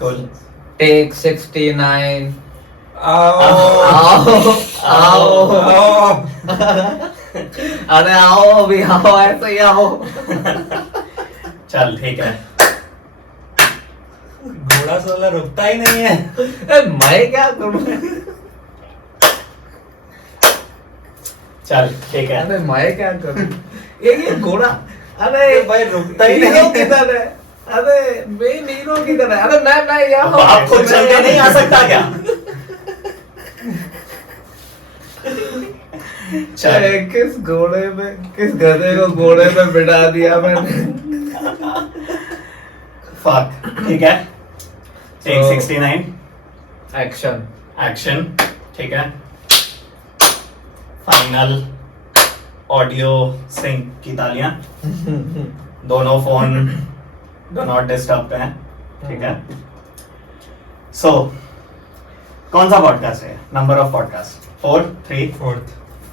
Cool. Take 69. आओ आओ अरे आओ अभी आओ, ऐसे ही आओ। चल ठीक है। घोड़ा सोला रुकता ही नहीं है। मैं क्या करूं? चल ठीक है। अरे मैं क्या करूं? ये घोड़ा, अरे भाई रुकता ही नीरो नहीं। किधर है? अरे मैं नीरो किधर है? अरे मैं यहाँ अब आप खुद चल के नहीं आ सकता क्या? चल अरे किस घोड़े में, किस गधे को घोड़े में बिठा दिया मैंने। फक। ठीक है। Take So- 69 action. एक्शन। ठीक है। फाइनल ऑडियो सिंक की तालियां। दोनों फोन डू नॉट डिस्टर्ब पे हैं। ठीक है। सो कौन सा पॉडकास्ट है? Number of podcast 4 3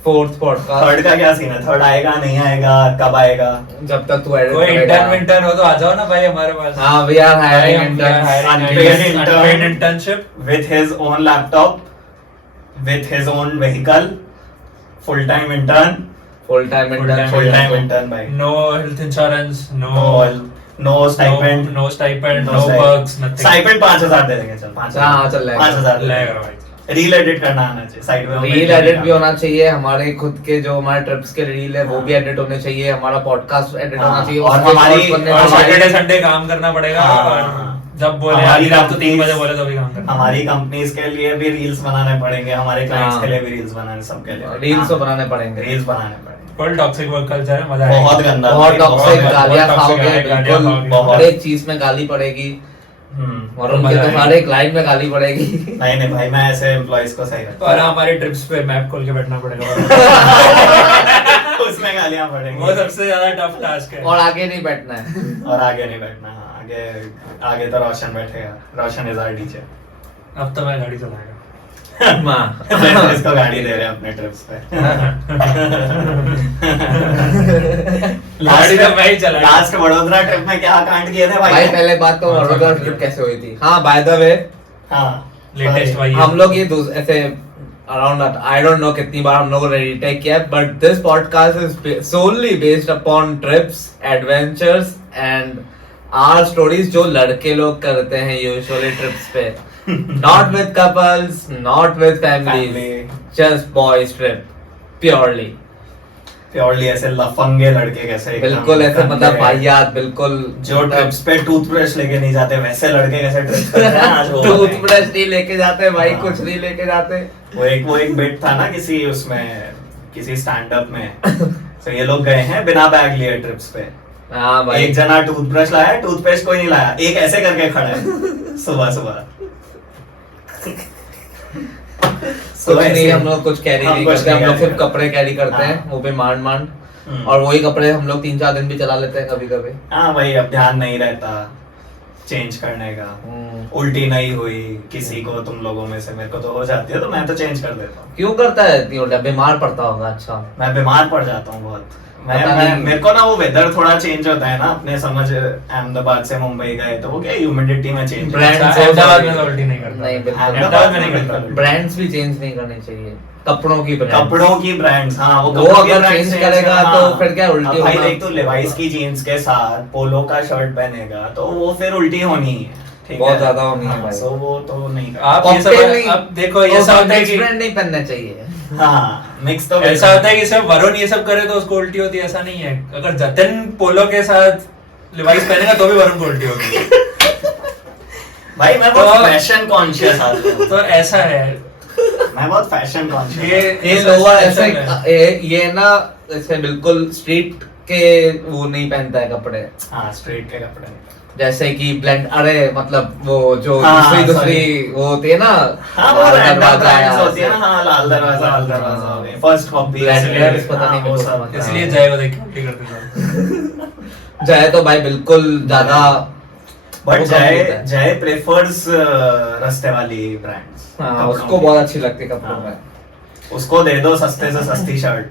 fourth podcast. Third का क्या सीन है? थर्ड आएगा नहीं आएगा? कब आएगा? जब तक तू एडिट कोई करेगा। इंटर्न हो तो आ जाओ ना भाई हमारे पास। हाँ, we are hiring Unpaid internship. with his own laptop, with his own vehicle, full time intern, full time full time intern भाई। No health insurance, No stipend, no stipend, no no stipend. Perks, nothing. Stipend 5,000 दे देंगे। चल 5,000। हाँ, चल लेगा। 5,000 लगेगा भाई। Reel edit करना आना चाहिए साइड में। रील एडिट भी होना चाहिए, हमारे खुद के जो हमारे ट्रिप्स के रील है वो भी एडिट होने चाहिए, हमारा पॉडकास्ट एडिट होना चाहिए, और उसके हमारी- post बनने और चाहिए। सैटरडे संडे काम करना पड़ेगा। हाँ, और हाँ। जब बोले हमारी आधी रात को 3 companies- बजे बोले तो भी काम करना। हमारी कंपनीज के लिए भी रील्स बनाने पड़ेंगे, हमारे क्लाइंट्स हाँ। के लिए भी रील्स बनाने, सबके लिए रील्स तो बनाने पड़ेंगे। रील्स बनाने पड़ेंगे। फुल टॉक्सिक वर्क कल्चर है, मजा आएगा। बहुत गंदा बहुत भाई, टॉक्सिक, गंदा। गालियां बहुत toxic खाओगे है, गालियां बिल्कुल, खाओगे। बहुत। हर एक चीज में गाली पड़ेगी, और उनके मजा आएगा। तुम्हारे क्लाइंट में गाली पड़ेगी। नहीं नहीं भाई, मैं ऐसे एम्प्लॉइज को सही रखता और हमारे ट्रिप्स पे मैप खोल के बैठना पड़ेगा। हूँ। उसमें गालियां पड़ेंगी। वो सबसे ज्यादा टफ टास्क है। और आगे नहीं बैठना है। और आगे नहीं बैठना। हाँ, आगे आगे तो रोशन बैठेगा। रोशन इज आवर टीचर। अब तो मैं गाड़ी चलाएगा। इसको गाड़ी दे रहे हैं अपने ट्रिप्स पे। गाड़ी तो मैं ही चलाएगा। लास्ट वडोदरा ट्रिप में क्या कांड किए थे भाई भाई? पहले बात तो वडोदरा ट्रिप कैसे हुई थी? हाँ, बाय द वे हाँ लेटेस्ट भाई। हम लोग ये ऐसे अराउंड, आई डोंट नो कितनी बार हम लोगों ने रीटेक किया, but this podcast is solely based upon trips, adventures and our stories जो लड़के लोग करते हैं यूजुअली ट्रिप्स पे। Not with couples, not with families, just boys trip, purely. Purely ऐसे लफंगे लड़के कैसे एकदम बिल्कुल ऐसे, गंदे, मतलब वाहियात, बिल्कुल जो ट्रिप्स पे टूथब्रश लेके नहीं जाते वैसे लड़के कैसे ट्रिप्स करते हैं आज वो बताएं। टूथब्रश नहीं लेके जाते भाई, हाँ। कुछ नहीं लेके जाते। वो एक बिट था ना किसी उसमें, किसी स्टैंड अप में। तो ये लोग गए हैं बिना बैग लिए ट्रिप्स पे। हाँ भाई, एक जना टूथब्रश लाया, टूथपेस्ट कोई नहीं लाया, एक ऐसे करके खड़ा है सुबह सुबह। कुछ नहीं, हम लोग कुछ कैरी नहीं करते, हम लोग सिर्फ करते। कपड़े कैरी करते हैं, हाँ। वो भी માંડ માંડ, हम्म। और वही कपड़े हम लोग 3-4 दिन भी चला लेते हैं कभी कभी। हाँ भाई, अब ध्यान नहीं रहता चेंज करने का। उल्टी नहीं हुई किसी को तुम लोगों में से, मेरे को तो हो जाती है तो मैं तो चेंज कर देता हूँ। क्यों करता है इतनी उल्टा? बीमार पड़ता होगा। अच्छा, मैं बीमार पड़ जाता हूँ बहुत। पता नहीं। मेरे को ना वो वेदर थोड़ा चेंज होता है ना अपने, समझ अहमदाबाद से मुंबई गए तो वो क्या ह्यूमिडिटी में चेंज Brand अच्छा, से अहमदाबाद में तो उल्टी नहीं करता। नहीं, बिल्कुल। अहमदाबाद में नहीं करता। ब्रांड्स भी चेंज नहीं करने चाहिए, कपड़ों की ब्रांड। कपड़ों की ब्रांड्स। हाँ वो वो कपड़ों की अगर brands change से करेगा हाँ। तो फिर क्या उल्टी अब भाई होना? देख, तू लेवाइस की जीन्स के साथ पोलो का शर्ट पहनेगा तो वो फिर उल्टी होनी ही है। ठीक बहुत है? ज्यादा होनी है हाँ, भाई। so वो तो नहीं कर। आप ये सब Cocktail नहीं- अब देखो ये सब होता है कि ब्रांड नहीं पहनना चाहिए। हाँ मिक्स तो ऐसा होता है कि सिर्फ वरुण ये सब करे तो उसको उल्टी होती है, ऐसा नहीं है। अगर जतिन पोलो के साथ लिवाइस पहनेगा तो भी वरुण को उल्टी होगी। भाई मैं बहुत फैशन कॉन्शियस आदमी हूँ। तो ऐसा है। मैं बहुत फैशन कॉन्शियस। ये लोअर ऐसे ये ना ऐसे बिल्कुल स्ट्रीट के वो नहीं पहनता है कपड़े, हाँ स्ट्रीट के कपड़े। जैसे कि ब्लेंड, अरे मतलब वो जो हाँ, दूसरी वो होती है ना, हाँ वो लाल रैंडम दरवाजा ब्रांड्स या होती है ना। हाँ लाल दरवाजा हो गई, फर्स्ट कॉपी, Blenders, पता नहीं मेरे को समझ में इसलिए जय को देख के उल्टी करते हैं। जय तो भाई बिल्कुल ज्यादा। बट वो कम होता जय है। जय प्रेफर्स रस्ते वाली ब्रांड्स। हाँ, उसको बहुत अच्छी लगती है कपड़ों में। उसको दे दो सस्ते से सस्ती शर्ट,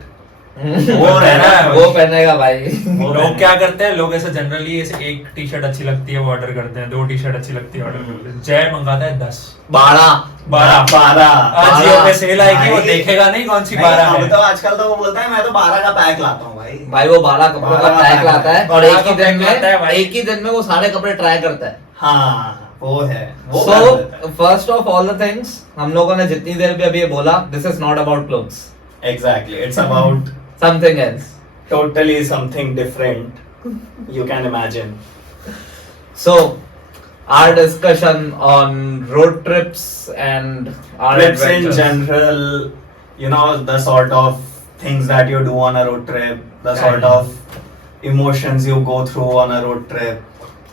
वो रहना है वो पहनेगा भाई। लोग क्या करते हैं, लोग ऐसे जनरली ऐसे एक टी शर्ट अच्छी लगती है वो ऑर्डर करते हैं, 2 टी शर्ट अच्छी लगती है ऑर्डर करते हैं। जय मंगाता है 10 12 आज जियो पे सेल आएगी, वो देखेगा नहीं कौन सी 12 अब है। तो आजकल तो वो बोलता है मैं तो 12 का पैक लाता हूँ भाई। भाई वो 12 कपड़ों का 12 पैक लाता है और 12 एक ही का दिन पैक लाता है में भाई। एक ही दिन में वो सारे कपड़े ट्राई करता है। हाँ वो है वो So कर देता है। first of all the things, हम लोगों ने जितनी देर भी अभी ये बोला, this is not about clothes, Exactly, it's about something else. totally something different. You can imagine. So our discussion on road trips and our Trips in adventures. general, you know, the sort of things that you do on a road trip, the sort of emotions you go through on a road trip.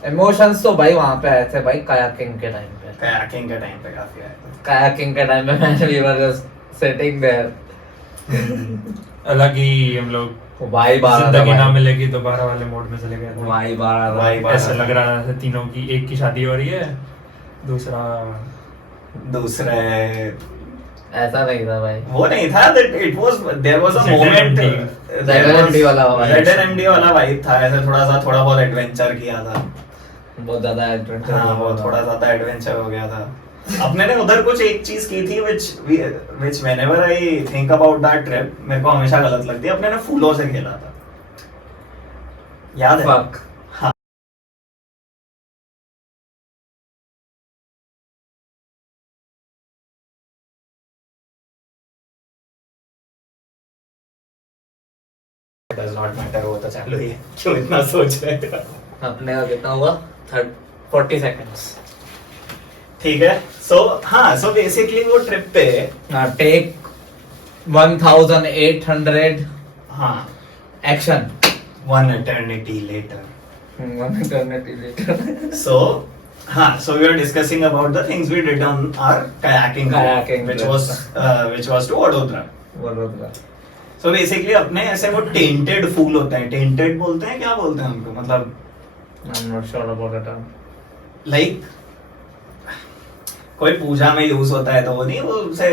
Emotions तो भाई वहाँ पे आए थे भाई kayaking के time पे। Kayaking के टाइम पे काफी आए थे। Kayaking के टाइम पे मैंने we were just sitting there. अलग ही हम लोग भाई बारह जिंदगी ना मिलेगी दोबारा वाले मोड में चले गए थे। भाई बारह भाई बारह। ऐसा लग रहा था तीनों की, एक की शादी हो रही है, दूसरा दूसरे ऐसा नहीं था भाई। वो नहीं था that it was there was a moment ZNMD वाला vibe। ZNMD वाला वाइब था, ऐसे थोड़ा बहुत एडवेंचर किया था। बहुत ज्यादा adventure हाँ हुआ वो था। थोड़ा ज्यादा एडवेंचर हो गया था। अपने ने उधर कुछ एक चीज की थी which whenever I think about that trip मेरे को हमेशा गलत लगती है। अपने ने फूलों से खेला था, याद है? Fuck. हाँ does not matter, वो तो चालू ही है, क्यों इतना सोच रहे थे? अपने का कितना हुआ? 40 seconds. ठीक है, सो बेसिकली वो ट्रिप पे Take 1800 हाँ action. one eternity later. One eternity later. So, so we were discussing about the things we did on our kayaking trip, which trip. was to Vadodara. Vadodara. So basically अपने ऐसे वो tainted फूल होते हैं, tainted बोलते हैं, क्या बोलते हैं हमको, मतलब I'm not sure about the term. like कोई पूजा में यूज होता है तो वो नहीं, वो उसे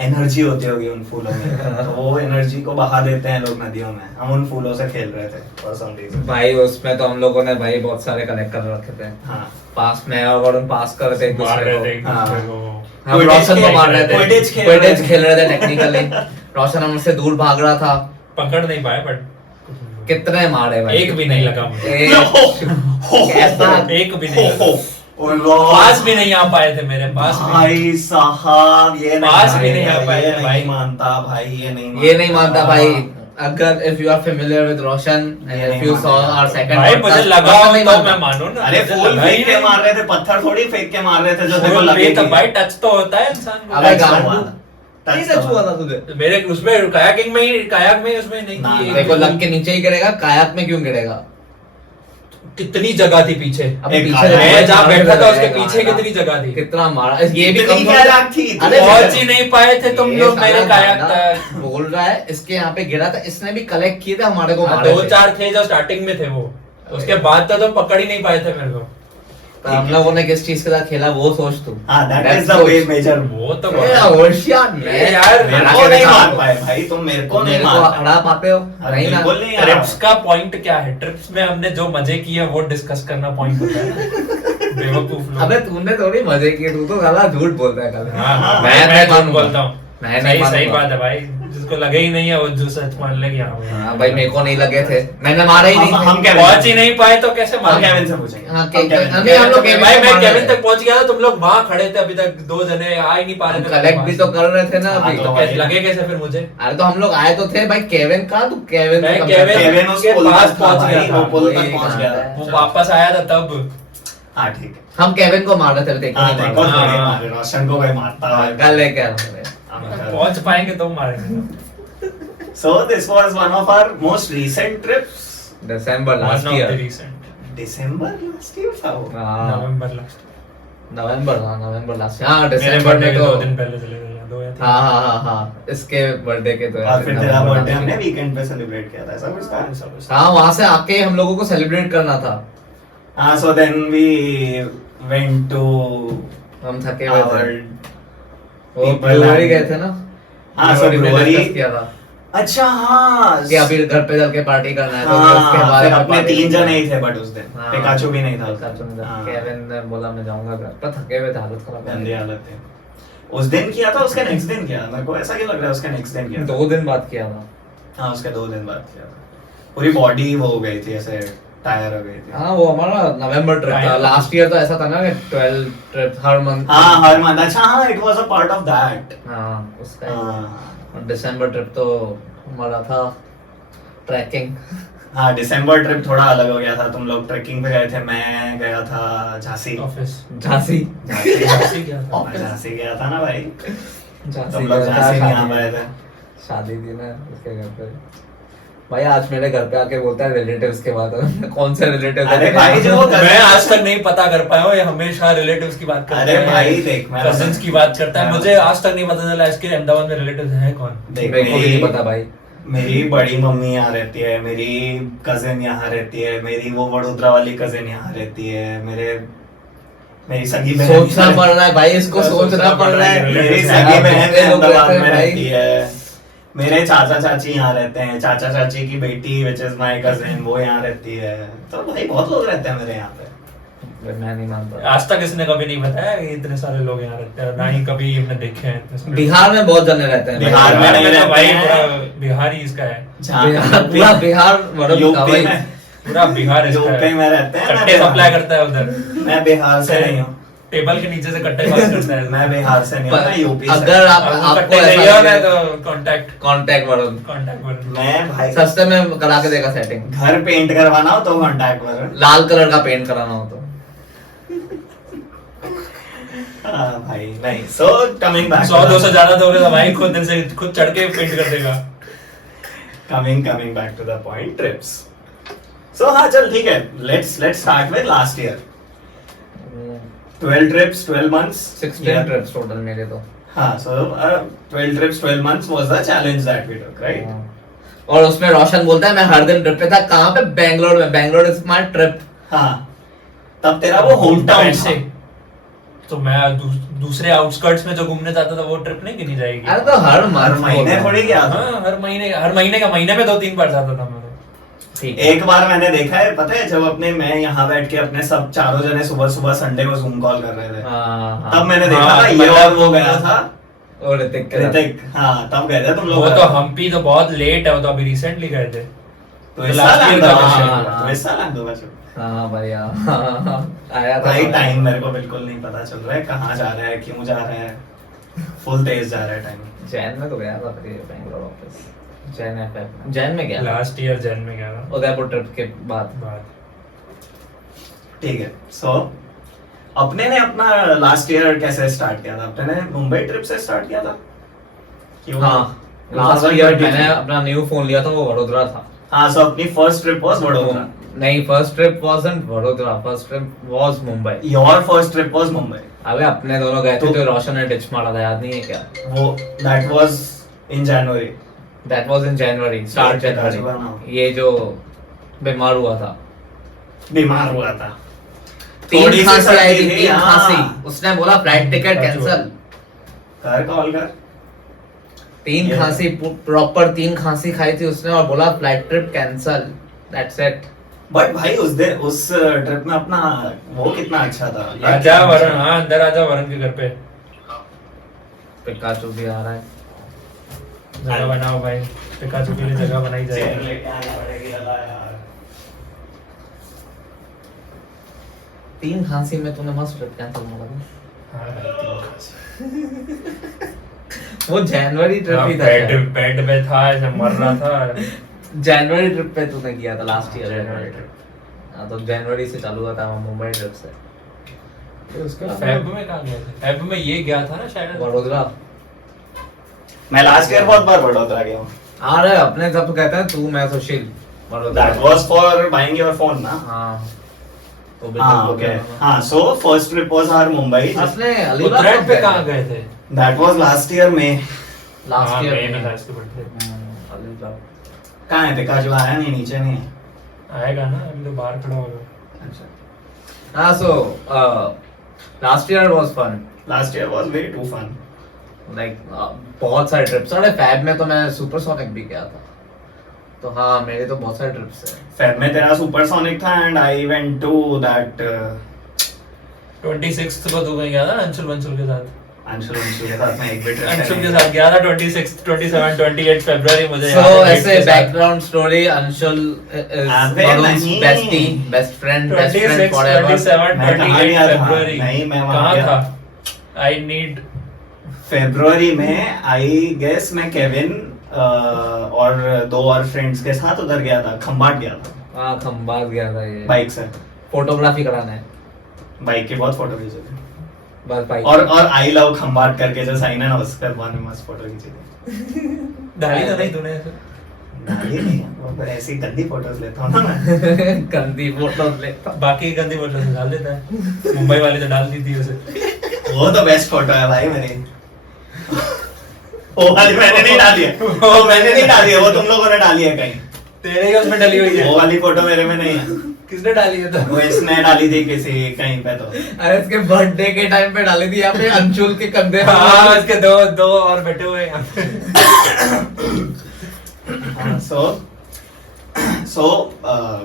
एनर्जी होती होगी उन फूलों में, तो वो एनर्जी को बहा देते हैं लोग नदियों में। हम उन फूलों से खेल रहे थे for some reason। भाई उसमें तो हम लोगों ने भाई बहुत सारे कलेक्ट कर रखे थे। हाँ पास में और वरुण पास कर रहे थे एक मार दूसरे रहे थे एक को। दूसरे को। हम Quidditch रोशन को खेल मार रहे थे। Quidditch खेल Quidditch रहे खेल रहे थे टेक्निकली। रोशन हमसे दूर भाग रहा था। पकड़ नहीं पाए बट कितने मारे भाई? एक भी नहीं लगा मुझे। कैसा? एक भी नहीं लगा। पास पास भी नहीं आ पाए थे मेरे पास भी। भाई साहब ये पास भी नहीं आ पाए ये थे भाई। नहीं मानता भाई, ये नहीं मानता भाई। अगर if you are familiar with Roshan and ये if नहीं you saw मानता। our second भाई podcast, मुझे लगा Roshan हो नहीं तो मानता। मैं मानूं ना। अरे मुझे फूल लगा ही फेंक के नहीं। मार रहे थे, पत्थर थोड़ी फेंक के मार रहे थे जो देखो फूल लगे भी तो भाई टच तो होता है इंसान को। अबे Touch तो गांडू। हुआ। नहीं Touch तो टच हुआ हुआ। था तुझे? मेरे उसमें कायाक में उसमें नहीं ना, की। ना। देखो लग के नीचे ही गिरेगा, कायाक में क्यों गिरेगा? कितनी जगह थी पीछे। अब एक पीछे कायाक- मैं जहाँ बैठा था उसके गिरेगा, पीछे ना। कितनी जगह थी। कितना मारा? ये भी इतनी कम कायाक थी, अरे पहुंच ही नहीं पाए थे तुम ये लोग मेरे साला कायाक गाना तक। बोल रहा है इसके यहाँ पे गिरा था, इसने भी कलेक्ट किए थे, हमारे को हाँ, मारे दो थे। चार थे जो स्टार्टिंग में थे वो। उसके बाद तो तुम पकड़ ही नहीं पाए थे मेरे को। तो हम लोगों ने किस चीज के साथ खेला वो सोच तू। हाँ that That's is the soch. way major। वो तो ए, होशियार ए, यार, मेरे हरा को के नहीं दिखा। मार पाए भाई, तुम मेरे को नहीं मेरे को मार पाए। हरा पाते हो? अरे नहीं ना। बिल्कुल नहीं यार। ट्रिप्स का पॉइंट क्या है? ट्रिप्स में हमने जो मजे किए वो डिस्कस करना पॉइंट होता है। बेवकूफ लोग। अबे तूने थोड़ी मजे किए, तू तो साला झूठ बोलता है कल। हाँ, हाँ, मैं मैं झूठ झूठ बोलता हूँ। मैं नहीं सही मानूंगा। बात है भाई, जिसको लगे ही नहीं है वो जो सच मान लेगी। हाँ भाई मेरे को नहीं लगे थे, मैंने मारे ही नहीं थे। हम क्या पहुंच ही नहीं पाए तो कैसे हम मार केविन से पूछेंगे। हाँ, हम के- केविन से अभी हम लोग पूछेंगे। भाई मैं मार केविन रहे तक पहुंच गया था, तुम लोग वहां खड़े थे, अभी तक 2 जने आ ही नहीं पा रहे थे। कलेक्ट भी तो कर रहे थे ना हाँ, अभी। तो कैसे लगे कैसे फिर मुझे? अरे तो हम लोग आए तो थे भाई, केविन का तू केविन मैं का केविन- केविन उस के पुल पास तक पहुंच था गया भाई, था। वो पुल वही तक पहुंच गया कहा था। वो वापस आया था तब। हाँ ठीक है। हम केविन को मार रहे थे, देखो हाँ नहीं देखो मार थोड़ी हाँ। मारे, रोशन को भाई मारता है। कल लेके आ रहे थे। पहुंच पाएंगे तो मारेंगे। So this was one of our most recent trips। December One last of the year. recent। December last year था वो। नवंबर लास्ट। नवंबर लास्ट। हाँ मेरे दिसंबर बर्थडे में के तो 2 दिन पहले चले गए, 2 या 3। हाँ इसके बर्थडे के तो और फिर तेरा नवंबर बर्थडे last हमने year। वीकेंड पे सेलिब्रेट किया था, ऐसा कुछ था। सब हाँ वहां से आके हम लोगों को सेलिब्रेट करना था। हाँ so then we went to हम थके हुए our थे। वो people ब्रूअरी and- गए थे ना। हाँ so में brewery discuss किया था। अच्छा हाँ कि अभी घर पे चल के पार्टी करना है, तो हाँ, उसके बाद फिर में अपने party 3 जने करना है। ही थे बट उस दिन हाँ। पिकाचू भी नहीं था पिकाचू नहीं था। हाँ, केविन ने बोला मैं जाऊंगा घर पर, थके हुए थे, हालत खराब गंदी है। हालत थी। उस दिन किया था उसके नेक्स्ट दिन किया मेरे को ऐसा क्यों लग रहा है उसके नेक्स्ट दिन किया था 2 दिन बाद किया था। हाँ उसके 2 दिन बाद किया था पूरी बॉडी वो हो गई थी ऐसे टायर हो गई थी हाँ वो हमारा नवंबर ट्रिप था। Time- लास्ट ईयर तो ऐसा था ना कि 12 ट्रिप हर मंथ। हाँ हर मंथ अच्छा हाँ it was a part of that हाँ उसका हाँ और दिसंबर ट्रिप तो हमारा था ट्रैकिंग। हाँ दिसंबर ट्रिप थोड़ा अलग हो गया था तुम लोग ट्रैकिंग पे गए थे मैं गया था झांसी ऑफिस झांसी झांसी गया था। मैं झांसी गया था ना भाई झांसी तुम लोग गया था, झांसी नहीं आ शादी- पाए थे शादी थी ना उसके घर पे। भाई आज मेरे घर पे आके बोलता है रिलेटिव्स के बात है। कौन से रिलेटिव्स? अरे भाई जो मैं आज तक नहीं पता कर पाया हूँ, ये हमेशा रिलेटिव्स की बात करता अरे है, भाई देख मैं कजिन्स की बात करता है। मैं- मुझे आज तक नहीं पता चला इसके अहमदाबाद में रिलेटिव्स हैं कौन। देख मेरे को भी नहीं पता भाई। मेरी बड़ी मम्मी यहाँ रहती है मेरी कजिन यहाँ रहती है मेरी वो वडोदरा वाली कजिन यहाँ रहती है मेरी सगी बहन सोचना यहाँ पड़ रहा है भाई, इसको सोचना सोचना पड़ रहा है। मेरी यहाँ सगी बहन कितने लोग अहमदाबाद रहते में हैं भाई? रहती है मेरे चाचा चाची यहाँ रहते हैं चाचा चाची की बेटी विच इज माय कजिन वो यहाँ रहती है तो भाई बहुत लोग रहते हैं मेरे यहाँ पे मैं नहीं मानता। आज तक इसने कभी नहीं बताया कि इतने सारे लोग यहाँ रहते हैं, ना ही कभी हमने देखे हैं इतने सारे। बिहार में बहुत जने रहते हैं। बिहार में नहीं तो रहते भाई हैं। पूरा बिहार ही इसका है, पूरा बिहार वडोदरा यूपी भाई। में पूरा बिहार इसका यूपी है। में रहते हैं मैं कट्टे बिहार- सप्लाई करता है उधर, मैं बिहार से नहीं हूँ टेबल के नीचे से कट्टे पास करता है। मैं बिहार से नहीं हूँ मैं यूपी से अगर आप अब वो आपको कट्टे ऐसा चाहिए होगा लगे- तो कांटेक्ट कांटेक्ट वडोदरा कांटेक्ट मैं भाई सस्ते में करा के देगा सेटिंग। घर पेंट करवाना हो तो कांटेक्ट करो लाल कलर का पेंट कराना हो तो। हाँ भाई नहीं सो कमिंग बैक 100-200 ज्यादा दोगे तो भाई खुद से खुद चढ़ के पेंट कर देगा। coming back to the point trips so हाँ चल ठीक है let's start with last year 12 trips 12 months 16 Yeah. Trips total मेरे तो। हाँ so 12 trips 12 months was the challenge that we took right और उसमें रोशन बोलता है मैं हर दिन ट्रिप पे था। कहाँ पे? बैंगलोर में। Bangalore is my trip. हाँ तब तेरा वो होम टाउन से तो मैं दूसरे आउटस्कर्ट्स में जो घूमने जाता था वो ट्रिप नहीं गिनी जाएगी। अरे तो हर हर महीने थोड़ी गया था हाँ, हर महीने का महीने में 2-3 बार जाता था मैं तो। ठीक है। एक बार मैंने देखा है पता है जब अपने मैं यहाँ बैठ के अपने सब चारों जने सुबह सुबह संडे को जूम कॉल कर रहे थे हाँ, तब मैंने देखा हाँ, था तो ये मतलब और वो गया था और ऋतिक के साथ। ऋतिक हाँ तब गए थे तुम लोग वो तो हम्पी तो बहुत लेट है, वो तो अभी रिसेंटली गए थे। तो इस last साल year आंदोलन का शुरू हाँ, हुआ, तो इस साल आंदोलन शुरू हुआ। हाँ भाई हाँ, आया था भाई टाइम मेरे को बिल्कुल नहीं पता चल रहा है कहाँ जा रहा है क्यों जा रहा है फुल तेज जा रहा है टाइम जैन में तो गया था फिर बैंगलोर ऑफिस। जैन एफएफ जैन में गया था। लास्ट ईयर जैन में गया था उदयपुर ट्रिप के बाद। ठीक है सो अपने ने अपना लास्ट ईयर कैसे स्टार्ट किया था अपने ने मुंबई ट्रिप से स्टार्ट किया था क्यों हाँ लास्ट ईयर मैंने अपना न्यू फोन लिया था, वो वडोदरा था। हाँ सो अपनी फर्स्ट ट्रिप वाज वडोदरा नहीं, first trip wasn't Vadodara, first trip was Mumbai. Your first trip was Mumbai अबे अपने दोनों गए थे तो- तो रोशन ने डिच मारा था, याद नहीं है क्या? वो that was in January that was in January, start ये राजभवन, हाँ। जनवरी। ये जो बीमार हुआ था, बीमार हुआ था तीन थोड़ी सी खांसी आई सर्दी थी, थी, तीन हाँ। खांसी। उसने बोला फ्लाइट टिकट कैंसिल। कर कॉल कर तीन ये- खांसी, प्रॉपर 3 खांसी खाई थी उसने और बोला flight trip cancel, that's it. But भाई उस ट्रिप में अपना वो कितना अच्छा था आजा वरुण, हाँ अंदर आजा वरुण के घर पे। पिकाचू भी आ रहा है। जगह बनाओ भाई, पिकाचू के लिए जगह बनाई चेयर जाएगी। लेके आनी पड़ेगी दादा यार 3 खांसी में तूने मस्त ट्रिप कैंसिल मारा था। हाँ भाई, तीन खांसी। वो जनवरी ट्रिप ही था बेड शायद। बेड में था, ऐसे मर रहा था। जनवरी ट्रिप पे तूने किया था लास्ट ईयर। जनवरी हाँ तो जनवरी से चालू हुआ था मुंबई ट्रिप से। फिर उसके बाद फेब में कहाँ गए थे? फेब में ये गया था ना शायद। वडोदरा मैं लास्ट ईयर बहुत बार वडोदरा गया हूँ आ रहे अपने सब कहते हैं तू मैं Sushil Vadodara. That was for buying your phone ना हाँ तो हाँ बिल्कुल ओके हाँ so first trip was our Mumbai अपने अलीबाग उत्तरायण पे कब कहाँ गए? गए थे? दैट वाज लास्ट ईयर में लास्ट हाँ, ईयर मई में था इसके बर्थडे। अलीबाग। कहाँ है पिकाचू आया नहीं नीचे नहीं है आएगा ना, अभी तो बाहर खड़ा होगा। हाँ so last year was fun. Last year was way too fun like बहुत सारे ट्रिप्स। अरे फैब में तो मैं सुपरसोनिक भी गया था, तो हाँ मेरे तो बहुत सारे ट्रिप्स हैं। फेब में तेरा सुपरसोनिक था and I went to that 26th को तू कहीं गया था अंशुल वंशुल के साथ? अंशुल के साथ में एक भी trip अंशुल नहीं के था। साथ गया था 26, 27, 28 फरवरी मुझे So याद है। ऐसे बैकग्राउंड स्टोरी, अंशुल इज अबे वरुण's नहीं। bestie, best friend 26, forever। 27, मैं कहाँ 28 गया था? फरवरी। नहीं, मैं वहाँ कहाँ गया। था? I need फरवरी में आई गेस मैं केविन और 2 और फ्रेंड्स के साथ उधर गया था, खंबाट गया था हाँ खंबात गया था ये, बाइक से। फोटोग्राफी कराना है बाइक की बहुत फोटो खींचे थे बस बाइक। और आई लव खंबाट करके जो साइन है ना उस पर बहुत मस्त फोटो खींची थी। डाली तो नहीं तूने ऐसे? डाली नहीं, वो ऐसी गंदी फोटोज लेता हूँ ना मैं। गंदी फोटो लेता। बाकी गंदी फोटो से डाल देता है, मुंबई वाले तो डाल दी थी उसे। वो तो बेस्ट फोटो है भाई मेरी। वो वाली मैंने नहीं डाली है, वो मैंने नहीं डाली है, वो तुम लोगों ने डाली है कहीं। तेरे ही उसमें डली हुई है। वो वाली फोटो मेरे में नहीं है, किसने डाली है तो? वो इसने डाली थी किसी कहीं पे तो। अरे इसके बर्थडे के टाइम पे डाली थी यहाँ पे अंशुल के कंधे पे। हाँ इसके दो और बैठे हुए हैं यहाँ पे। So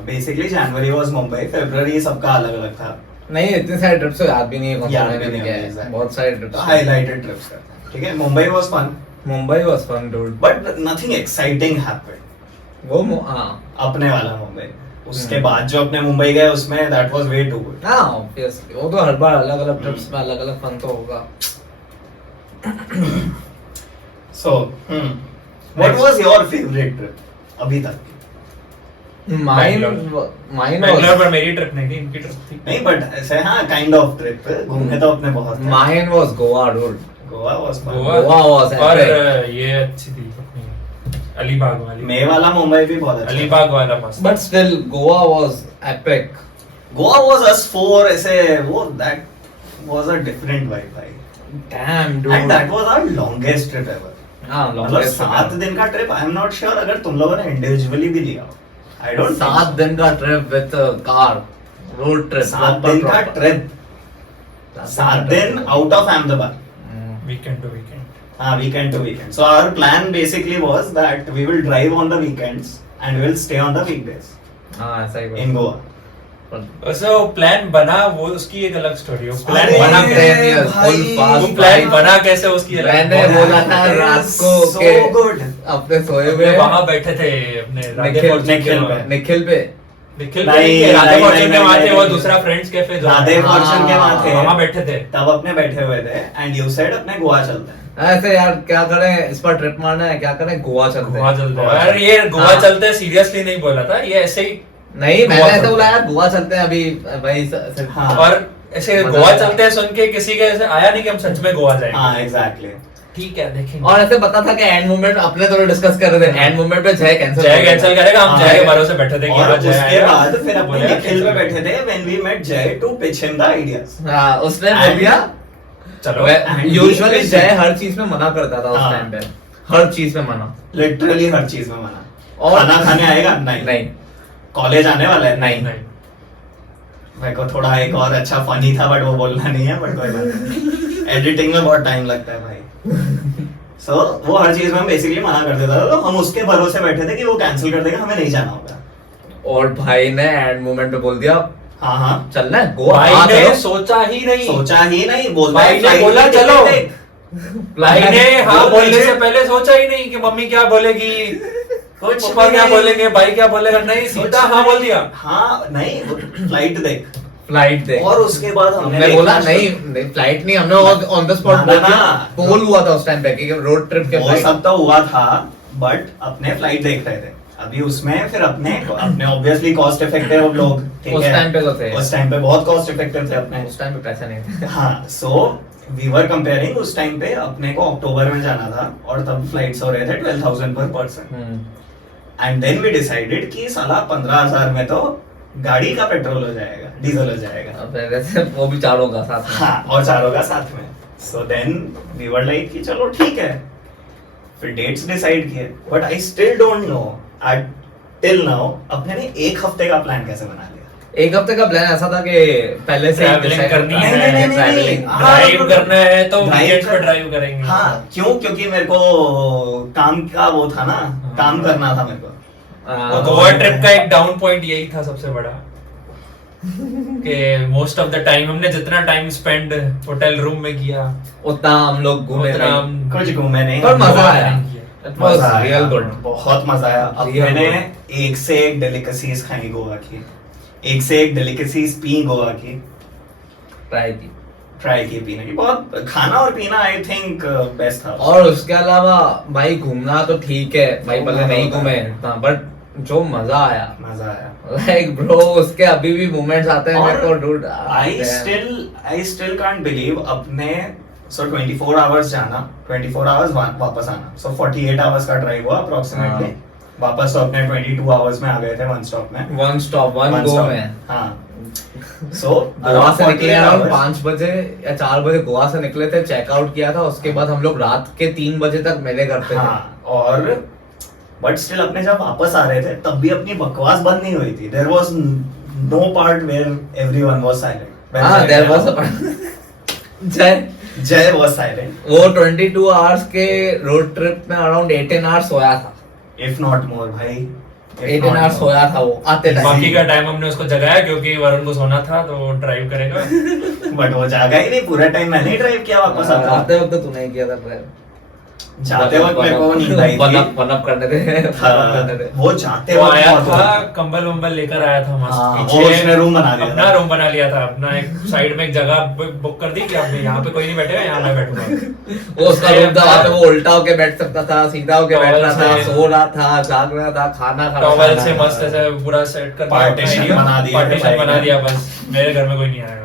basically January was Mumbai, February सबका अलग अलग था। नहीं इतने सारे ट्रिप्स तो याद भी नहीं है कौन सा याद भी मैंने नहीं किया होते, है, exactly. बहुत सारे ट्रिप्स। तो हाइलाइटेड ट्रिप्स करते हैं, ठीक है। Mumbai was fun, Mumbai was fun dude. but nothing exciting happened. हाँ अपने वाला मुंबई, उसके बाद जो अपने मुंबई गए उसमें that was way too good. हाँ ऑब्वियसली वो तो हर बार अलग अलग ट्रिप्स में अलग अलग फन तो होगा। So, what was your favorite trip अभी तक? माइन बैंगलोर पर मेरी ट्रिप नहीं थी, इनकी ट्रिप थी। नहीं but ऐसे हाँ kind of trip, घूमने तो अपने बहुत थे। Mine was Goa dude. Goa was fun. Goa was और epic. ये अच्छी थी अपनी अलीबाग वाली। मे वाला मुंबई भी बहुत अच्छा। अलीबाग वाला मस्त। But still Goa was epic. Goa was us four, ऐसे वो that was a different vibe भाई। Damn dude. And that was our longest trip ever. हाँ मतलब longest 7 दिन का trip, I am not sure अगर तुम लोगों ने इंडिविजुअली भी लिया हो। आई डोंट 7 दिन का trip with car road trip. 7 दिन का ट्रिप, 7 दिन out of Ahmedabad. Weekend to weekend. हाँ, weekend to weekend. So our plan basically was that we will drive on the weekends and we will stay on the weekdays हाँ ऐसा ही in Goa. वैसे वो plan बना, वो उसकी एक अलग स्टोरी है। प्लान अरे बना भाई, full fast वो प्लान बना कैसे उसकी अलग। मैंने बोला था रात को So के good. अपने सोए वे हुए वहां बैठे थे अपने राधे निखिल फॉर्चून के निखिल वहाँ। पे। निखिल पे निखिल नहीं, पे राधे नहीं, फॉर्चून के नहीं, वहाँ थे, नहीं, वो नहीं। दूसरा फ्रेंड्स कैफे जो राधे फॉर्चून के वहाँ थे, वहाँ बैठे थे। तब अपने बैठे हुए थे एंड यू सेड अपने गोवा चलते हैं। ऐसे यार क्या करें, इस पर ट्रिप मारना है, क्या करें, गोवा चलते गोवा हैं। चलते गोवा हैं। अरे ये गोवा हाँ। चलते हैं सीरियसली नहीं बोला था, ये ऐसे ही। नहीं मैंने गोवा ऐसा चलते बोला हैं। यार गोवा चलते हैं अभी भाई हाँ। और ऐसे मजा गोवा आया। चलते हैं सुन के किसी के ऐसे आया नहीं कि हम सच में गोवा जाएंगे। हाँ एग्जैक्टली। ठीक है देखेंगे। और ऐसे पता था कि एंड मोमेंट अपने तो डिस्कस कर रहे थे, एंड मोमेंट पे जय कैंसिल जय कैंसिल करेगा, हम हाँ। जय के भरोसे बैठे थे कि और हाँ, जय उसके आएगा। बाद फिर अपने बोलेगा निखिल पे cancel बैठे थे when we met Jay to pitch him the ideas. हाँ उसने And- बोल दिया। चलो यूजुअली And- जय हर चीज में मना करता था उस हाँ। टाइम पे, हर चीज में मना। लिटरली हर चीज में मना। और- खाना खाने आएगा नहीं, नहीं कॉलेज आने वाला है नहीं। नहीं मेरे को थोड़ा एक और अच्छा फनी था बट वो बोलना नहीं है, बट कोई बात नहीं, एडिटिंग में बहुत टाइम लगता है भाई। सो वो हर चीज में बेसिकली मना कर देता था, तो हम उसके भरोसे बैठे थे कि वो कैंसिल कर देगा, हमें नहीं जाना होगा। और भाई ने एंड मोमेंट पे बोल दिया हाँ हाँ, चलना है गोवा। भाई हाँ, ने चलो। सोचा ही नहीं। सोचा ही नहीं, बोलता भाई है ने flight बोला की चलो। ticket देख। भाई ने हाँ बोल बोलने दीजिए। से पहले सोचा ही नहीं कि मम्मी क्या बोलेगी, कुछ पापा भी क्या नहीं। बोलेंगे, भाई क्या बोलेगा, नहीं सीधा हाँ बोल दिया। हाँ नहीं, फ्लाइट देख। फ्लाइट दे। और उसके बाद हमने हमने बोला देखा नहीं फ्लाइट नहीं, हमने ऑन द स्पॉट ना, बोल ना, दिया। ना। पोल हुआ था उस टाइम पे कि रोड ट्रिप के वो flight। सब तो हुआ था, बट अपने फ्लाइट देख रहे थे अभी उसमें। फिर अपने ऑब्वियसली कॉस्ट इफेक्टिव लोग, ठीक उस है, टाइम पे तो थे। उस टाइम पे बहुत कॉस्ट इफेक्टिव थे अपने। उस टाइम पे पैसा नहीं था। हाँ, सो वी वर कंपेयरिंग, उस टाइम पे अपने को अक्टूबर में जाना था और तब फ्लाइट्स हो रहे थे 12,000 पर person. And then we decided कि साला 15,000 में तो गाड़ी का पेट्रोल हो जाएगा, डीजल हो जाएगा। अब वैसे वो भी चारों का साथ में। हाँ, और चारों का साथ में। So then we were like कि चलो ठीक है, फिर डेट्स डिसाइड किए। But I still don't know at till now अपने ने एक हफ्ते का प्लान कैसे बना लिया। एक हफ्ते का प्लान ऐसा था कि पहले से ट्रैवलिंग करनी है, नहीं, ड्राइव करना है तो ड्राइव वीकेंड्स पे कर- ड्राइव करेंगे। हाँ, क्यों? क्योंकि मेरे को काम का वो था ना, काम करना था मेरे को। और गोवा ट्रिप का एक डाउन पॉइंट यही था सबसे बड़ा कि मोस्ट ऑफ द टाइम हमने जितना टाइम स्पेंड होटल रूम में किया उतना हम लोग घूमे उतना नहीं। हम कुछ घूमे नहीं, पर मजा आया। नहीं किया। It was मजा आया, real good. बहुत मजा आया। अब Real मैंने good. एक से एक डेलिकेसीज खाई गोवा की, एक से एक डेलिकेसीज पी गोवा की, ट्राई की। ट्राई की, पीने की। बहुत खाना और पीना आई थिंक बेस्ट था। और उसके अलावा भाई घूमना तो ठीक है भाई, घूमना पहले नहीं तो घूमे होता है। इतना, बट जो मजा आया मजा आया। लाइक ब्रो उसके अभी भी मोमेंट्स आते हैं मेरे को dude. I still can't believe अपने 24 आवर्स जाना, 24 आवर्स वापस आना, 48 आवर्स का ड्राइव हुआ अप्रोक्सीमेटली। हाँ। वापस तो अपने 22 आवर्स में आ गए थे, वन स्टॉप में। वन स्टॉप वन One गो stop. में। हाँ। So गोवा से निकले 48 अराउंड hours- 5 बजे या 4 बजे गोवा से निकले थे, चेकआउट किया था, उसके बाद हम लोग रात के 3 बजे तक मेले करते थे। हाँ, और बट स्टिल अपने जब वापस आ रहे थे तब भी अपनी बकवास बंद नहीं हुई थी। There was no part where everyone was silent. हाँ there was Jay was silent, वो 22 आवर्स के रोड ट्रिप में अराउंड 18 आवर्स सोया था। इफ नॉट मोर भाई। 18 आवर्स सोया था वो आते टाइम। बाकी का टाइम हमने उसको जगाया क्योंकि वरुण को सोना था तो ड्राइव करेगा। बट वो जागा ही नहीं पूरा टाइम। मैंने ही ड्राइव किया वापस आता। आते वक्त तूने किया था ड्राइव। जाते वक्त मेरे को नींद आई थी। वन अप करने थे। हाँ, वो जाते वो वक्त आया बहुत था, हुआ। कंबल वंबल लेकर आया था मस्त। हाँ, पीछे वो उसने रूम बना लिया अपना था। रूम बना लिया था, अपना एक साइड में एक जगह बुक कर दी कि अब यहाँ पे कोई नहीं बैठेगा, यहाँ मैं बैठूंगा। वो उसका रूम था, वहाँ पे वो उल्टा होके बैठ सकता था, सीधा होके बैठ रहा था, टॉवल से- सो रहा था, जाग रहा था, खाना खा रहा टॉवल था। से मस्त ऐसे पूरा सेट कर दिया, Partition अपना बना दिया, पार्टीशन भाई बना ने। दिया, बस मेरे घर में कोई नहीं आएगा।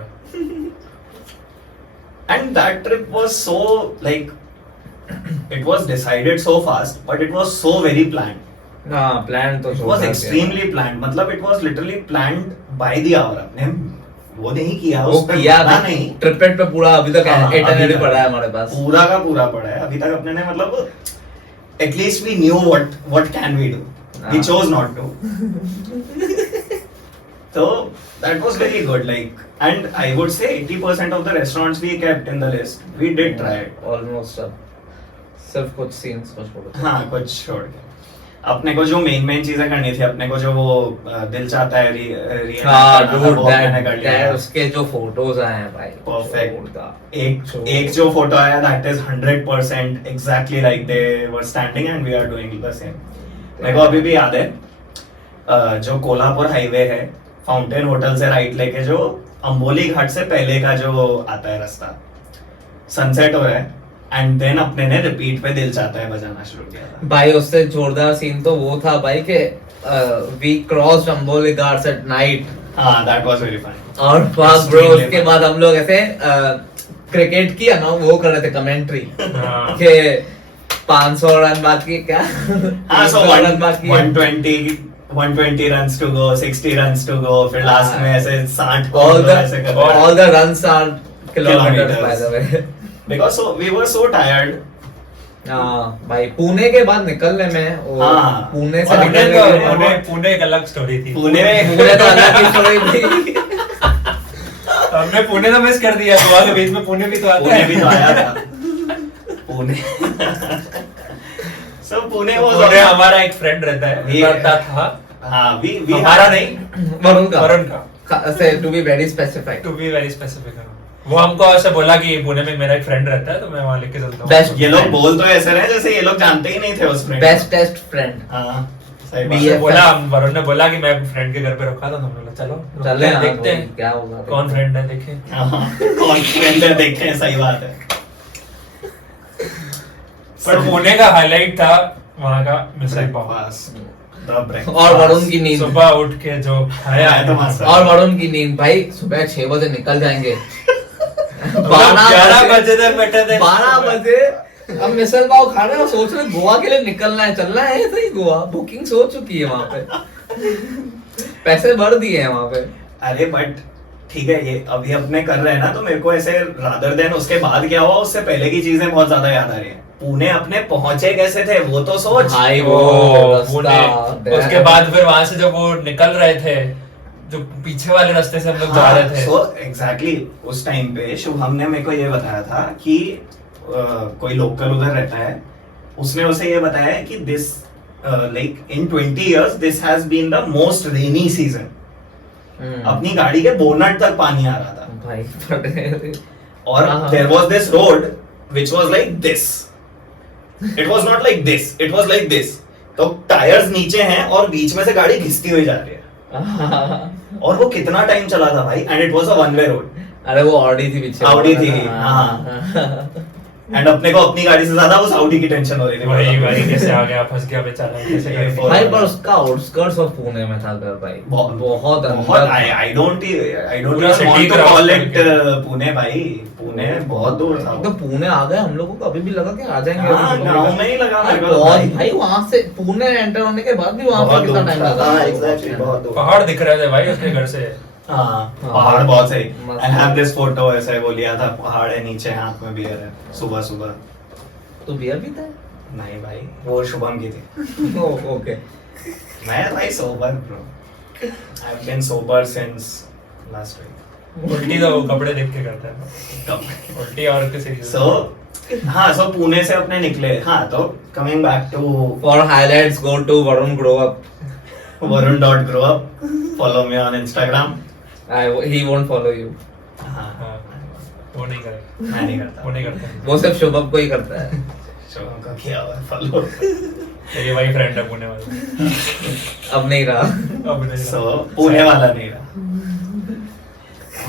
And that trip was so like it was decided so fast, but it was so very planned. हाँ प्लान तो It was extremely planned. मतलब it was literally planned by the hour. अपने वो नहीं किया, वो उस पे किया पढ़ा नहीं। ट्रिपेट पे पूरा अभी तक हाँ, अभी इटरनेट तक पड़ा है हमारे पास। पूरा का पूरा पड़ा है अभी तक अपने ने। मतलब at least we knew what can we do. We हाँ। chose not to. So that was very good. Like, and I would say 80% of the restaurants we kept in the list. We did try it. Almost सब, सिर्फ कुछ scenes को छोड़ के। हाँ, कुछ छोड़ के। अपने को जो मेन चीजें करनी थी, अपने को जो वो दिल चाहता है हाँ dude, वो मैंने कर लिया। that उसके जो फोटोज आए हैं भाई Perfect. एक जो फोटो आया that is 100% exactly like they were standing and we are doing the same. मेरे को अभी भी याद है जो कोल्हापुर हाईवे है, फाउंटेन होटल से राइट लेके जो अंबोली घाट से पहले का जो आता है रास्ता, सनसेट हो रहा है एंड देन अपने ने रिपीट पे दिल चाहता है बजाना शुरू किया था। भाई उससे जोरदार सीन तो वो था भाई के we crossed Amboli ghats at night. हाँ, that was very fun. और फक ब्रो Extremely उसके fun. बाद हम लोग ऐसे क्रिकेट की ना वो कर रहे थे कमेंट्री हाँ। के 500 रन बाकी क्या हाँ, so 300 रन बाकी है। 120 runs to go, 60 runs to go, फिर लास्ट हाँ। में ऐसे 60 को all the ऐसे कर रहे हैं। all the runs are kilometers by the way। Because we were so tired. हाँ भाई पुणे के बाद निकलने में वो हाँ। पुणे से और पुणे निकलने तो के लिए- पुणे पुणे एक अलग स्टोरी थी। पुणे पुणे तो अलग ही story थी। हमने पुणे तो मिस कर दिया, गोवा के बीच में पुणे भी तो आता पुणे है। भी तो आया था। पुणे so पुणे was पुणे हमारा एक फ्रेंड रहता है, We- रहता था, हाँ we हमारा had- नहीं, वरुण का वरुण का। से to be very specific to be very specific. वो हमको ऐसे बोला कि पुणे में मेरा एक फ्रेंड रहता है तो मैं वहाँ लेके चलता हूँ। Best- ये लोग बोल तो ऐसे रहे जैसे ये लोग जानते ही नहीं थे उस फ्रेंड बेस्ट टेस्ट फ्रेंड। हाँ, सही बात BF है। बोला, वरुण ने बोला कि मैं फ्रेंड के घर पे रुका था, तो हमने बोला चलो चले हाँ, देखते हैं क्या होगा कौन फ्रेंड है, देखें। हाँ, कौन फ्रेंड है देखे हैं, सही बात है। पर पुणे का हाईलाइट था वहाँ का misal pav. Breakfast, the breakfast. और वरुण की नींद सुबह उठ के जो खाया खाया तो मस्त। और वरुण की नींद भाई सुबह 6 बजे निकल जाएंगे 11 बजे तक बैठे थे। 12 बजे अब मिसल पाव खाने और सोच रहे गोवा के लिए निकलना है, चलना है ऐसे ही गोवा बुकिंग हो चुकी है वहाँ पे पैसे भर दिए हैं वहाँ पे। अरे बट ठीक है, ये अभी अपने कर रहे हैं ना, तो मेरे को ऐसे रादर देन उसके बाद क्या हुआ उससे पहले की चीजें बहुत ज्यादा याद आ रही है। पुणे अपने पहुंचे कैसे थे वो तो सोच। भाई वो वो पुणे, रास्ता उसके बाद फिर वहां से जब वो निकल रहे थे जो पीछे वाले रास्ते से हम लोग जा रहे थे। सो एग्जैक्टली उस टाइम पे शुभम ने मेरे को ये बताया था कि कोई लोकल उधर रहता है, उसने उसे ये बताया है कि this like in 20 years this has been the most rainy season. अपनी गाड़ी के बोनट तक पानी आ रहा था भाई। और there was this road which was like this, it was not like this, it was like this. तो टायर्स नीचे हैं और बीच में से गाड़ी घिसती हुई जा रही है। और वो कितना टाइम चला था भाई, and it was a one way road. अरे वो ऑडी थी पीछे, ऑडी थी, हाँ। एंड अपने को अपनी गाड़ी से ज्यादा उस ऑडी की टेंशन हो रही थी। भाई कैसे आ गया, फंस गया बेचारा, कैसे गया भाई। पर उसका आउटस्कर्ट्स ऑफ पुणे में था घर भाई, बहुत अंदर। आई डोंट पूरा city want to cross call it करके। पुणे भाई, पुणे बहुत दूर था। तो पुणे आ गए हम लोगों को, अभी भी लगा कि आ जाएंगे। हाँ, गाँव में ही लगा मेरे को बहुत भाई। भाई, वहां से पुणे एंटर होने के बाद भी वहां बहुत पे कितना दूर टाइम था, लगा। हाँ, exactly, बहुत दूर। पहाड़ दिख रहे थे भाई उसके घर से। हाँ, हाँ। पहाड़ बहुत सही। मस्त। आई हैव दिस फोटो, ऐसे वो लिया था, पहाड़ है नीचे, हाथ में बियर है, सुबह सुबह। तो बियर भी था? नहीं भाई, वो शुभम की थी। ओके। मैं भाई sober bro, I have been sober since last week. उल्टी तो वो कपड़े देख के करता है, उल्टी और किसी सो हाँ, सो पुणे से अपने निकले। हाँ, तो coming back to for highlights go to Varun grow up. varun.growup, follow me on Instagram। he won't follow you। हाँ, वो नहीं करेगा, मैं नहीं करता, वो नहीं करता। वो सिर्फ शुभम को ही करता है। शुभम का किया हुआ है follow। ये वही फ्रेंड है पुणे वाला, अब नहीं रहा। अब नहीं सो पुणे वाला नहीं रहा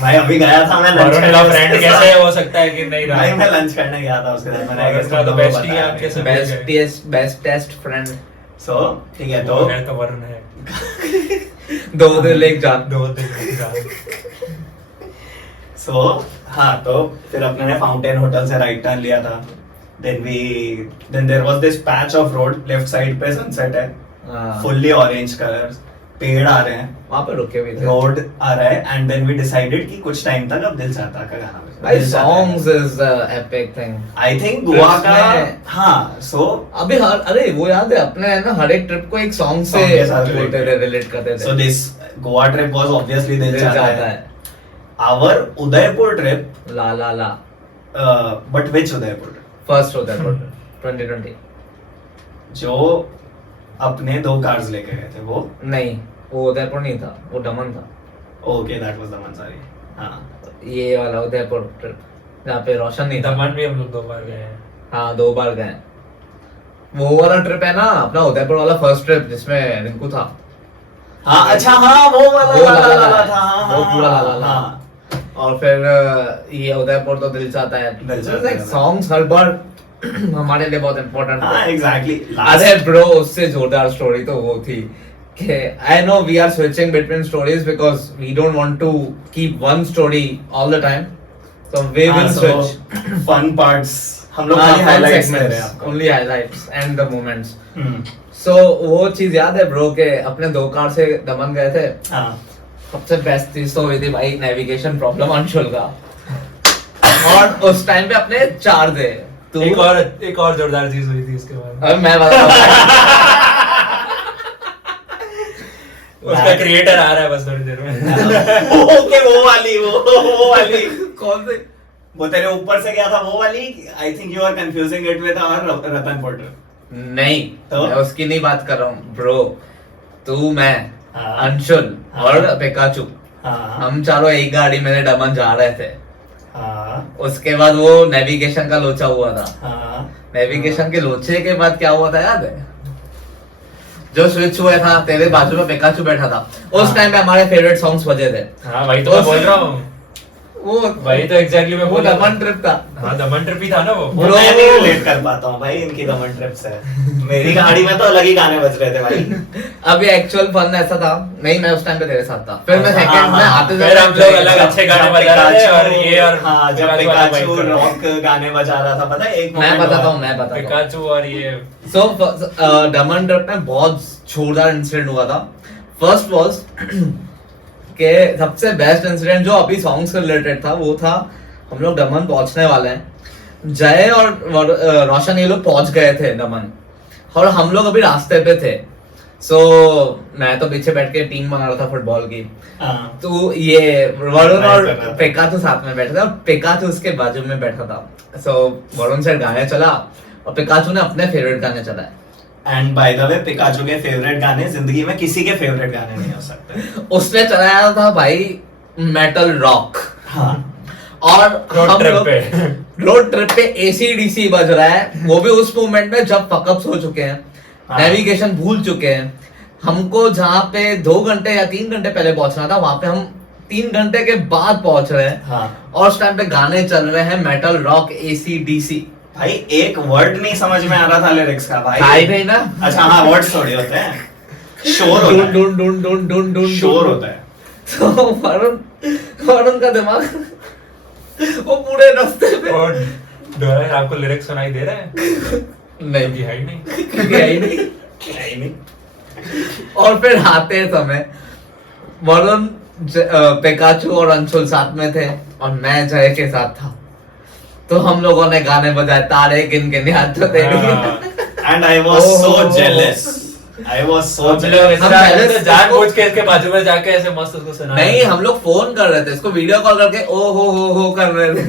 भाई। अभी गया था मैं लंच वरुण का फ्रेंड कैसे हो सकता है कि नहीं भाई, रहा? मैं लंच करने गया था उसके साथ, मैंने वरुण का तो बेस्ट ही है आपके साथ। Bestest friend. सो ठीक है, वो है तो वरुण है। दो दिल एक जान। दो दिन जान। सो हाँ, तो फिर अपने ने फाउंटेन होटल से राइट टर्न लिया था। then there was this patch of road, left side पे सनसेट है, फुल्ली ऑरेंज कलर्स, पेड़ आ रहे हैं, वहां पे रुके भी थे। रोड आ रहा है, एंड देन वी डिसाइडेड कि कुछ टाइम तक अब दिल चाहता का गाना बजेगा। भाई दिल चाहता songs is epic thing. I think Goa का, उसमें- हाँ, सो अभी अरे वो याद है अपने है ना, हर एक ट्रिप को एक सॉन्ग से Song के साथ रिलेट करते थे। so this Goa trip was obviously Dil Dil Chahta Chahta Hai. Hai. Our Udaipur trip, ला ला ला but which उदयपुर? फर्स्ट होता है 2020। जो अपने 2 कार्स लेके गए थे वो। नहीं, वो उदयपुर नहीं था, वो दमन था। ओके, दैट वाज द मंसारी। हाँ, ये वाला उदयपुर ट्रिप जहाँ पे रोशन नहीं था। दमन भी हम लोग 2 बार गए हैं। हाँ, 2 बार गए। वो वाला ट्रिप है ना अपना उदयपुर वाला फर्स्ट ट्रिप जिसमें रिंकू था। हाँ, अच्छा, हाँ, वो वाला वो ला ला ला ला ला था, हाँ, वो हाँ, पूरा ला हाँ, ला ला। हाँ। और फिर ये उदयपुर तो दिल चाहता है। दिल चाहता है। सॉन्ग्स हर बार हमारे लिए बहुत इम्पोर्टेंट हाँ, है। एग्जैक्टली। अरे ब्रो, उससे जोरदार स्टोरी तो वो थी कि I know we are switching between stories because we don't want to keep one story all the time, so we will switch fun parts हम लोग खाली हाइलाइट्स ले रहे हैं आपको। Only highlights and the moments. Hmm, so वो चीज याद है ब्रो के अपने 2 कार से दमन गए थे। हाँ, सबसे बेस्ट चीज तो हुई थी भाई नेविगेशन प्रॉब्लम अंशुल का। और उस टाइम पे अपने 4 थे। तू एक और जोरदार चीज हुई थी इसके बाद। अब मैं बताऊं। उसका क्रिएटर आ रहा है बस थोड़ी देर में। ओके, वो वाली कौन से? वो तेरे ऊपर से गया था वो वाली। I think you are confusing it with our Ratan Porter. नहीं, तो? मैं उसकी नहीं बात कर रहा हूँ ब्रो। तू, मैं, हाँ। अंशुल हाँ। और पिकाचू, हाँ, हम चारों एक गाड़ी में दमन जा रहे थे। हाँ, उसके बाद वो नेविगेशन का लोचा हुआ था। हाँ। नेविगेशन के लोचे के बाद क्या हुआ था याद है? जो स्विच हुआ था, तेरे बाजू में पिकाचू बैठा था। उस हाँ। टाइम पे हमारे फेवरेट सॉन्ग्स बजे थे। हाँ भाई, तो मैं बोल रहा हूँ, वो वही तो एग्जैक्टली मैं वो बोल रहा दमन था। ट्रिप था। हाँ, दमन ट्रिप ही था ना वो। Bro। मैं नहीं रिलेट कर पाता हूँ भाई इनकी दमन ट्रिप से। मेरी गाड़ी में तो अलग ही गाने बज रहे थे भाई। अभी एक्चुअल फन ऐसा था, नहीं मैं उस टाइम पे तेरे साथ था। फिर मैं हाँ, सेकंड में हाँ, आते फिर हम लोग अलग जब- अच्छे गाने जब बजा रहे थे और पिकाचू- ये और हाँ, जब पिकाचू वाला पिकाचू बाइक कर रॉक गाने बजा रहा था, पता है एक मैं moment बताता हुआ। हूँ, मैं बताता हूँ। पिकाचू और ये सो दमन ट्रिप में बहुत जोरदार इंसिडेंट हुआ था। फर्स्ट वाज के सबसे बेस्ट इंसिडेंट जो अभी सॉन्ग्स से रिलेटेड था वो था, हम लोग दमन पहुंचने वाले हैं, जय और रोशन ये लोग पहुंच गए थे दमन, और हम लोग अभी रास्ते पे थे। सो मैं तो पीछे बैठ के टीम बना रहा था फुटबॉल की। हाँ, तो ये वरुण और कर रहा था। पिकाचू साथ में बैठा था, पिकाचू उसके बाजू में बैठा था। सो वरुण से गाने चला और पिकाचू ने अपने फेवरेट गाने चलाए। And by the way Pikachu के फेवरेट गाने जिंदगी में किसी के फेवरेट गाने नहीं हो सकते। उसने चलाया था भाई मेटल रॉक। हाँ, और रोड हम ट्रिप लोग पे रोड ट्रिप पे AC/DC बज रहा है, वो भी उस मोमेंट में जब फकअप्स हो चुके हैं, हाँ। नेविगेशन भूल चुके हैं। हमको जहाँ पे 2 घंटे या 3 घंटे पहले पहुंचना था, वहां पे हम 3 घंटे के बाद पहुंच रहे हैं। हाँ और उस टाइम पे गाने चल रहे हैं मेटल रॉक AC/DC। भाई, एक वर्ड नहीं समझ में आ रहा था लिरिक्स का भाई। भाई नहीं ना। अच्छा हाँ, वर्ड्स थोड़ी होते हैं, शोर होता है, डून डून डून डून डून शोर होता है। तो वरुण का दिमाग वो पूरे रास्ते पे और डोरा आपको लिरिक्स सुनाई दे रहे हैं? नहीं क्योंकि है ही नहीं। क्योंकि है ही नहीं। है ही नहीं। और फिर आते समय वरुण पिकाचू और अंशुल साथ में थे और मैं जय के साथ था। तो हम लोगों ने गाने बजाए, तारे गिन गिन याद तो तेरी। And I was so Oh. jealous. I was so हम लोग jealous. हम पहले ऐसे जानबूझ के इसके बाजू में जाके ऐसे मस्त उसको सुना नहीं, हम लोग फोन कर रहे थे, इसको वीडियो कॉल करके ओ हो कर रहे थे।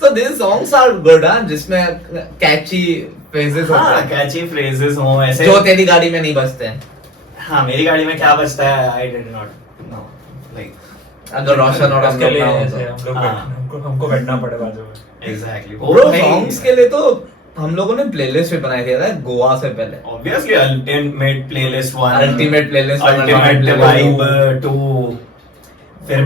तो दिस सॉन्ग्स आर गुड, जिसमें कैची फ्रेजेस हाँ, होते हैं कैची फ्रेजेस हो ऐसे। जो तेरी गाड़ी में नहीं बजते हैं। हाँ, मेरी गाड़ी में क्या बजता है? I did not know. Like, अगर रोशन और हम उसके लोग लिए ना हो ऐसे तो। हम लोग हाँ। हमको बैठना पड़े बाजू में। exactly. ब्रो भाई, सॉन्ग्स के लिए तो हम लोगों ने प्लेलिस्ट भी बनाई थी यार, गोवा से पहले। obviously ultimate playlist one, ultimate playlist, ultimate vibe two। फिर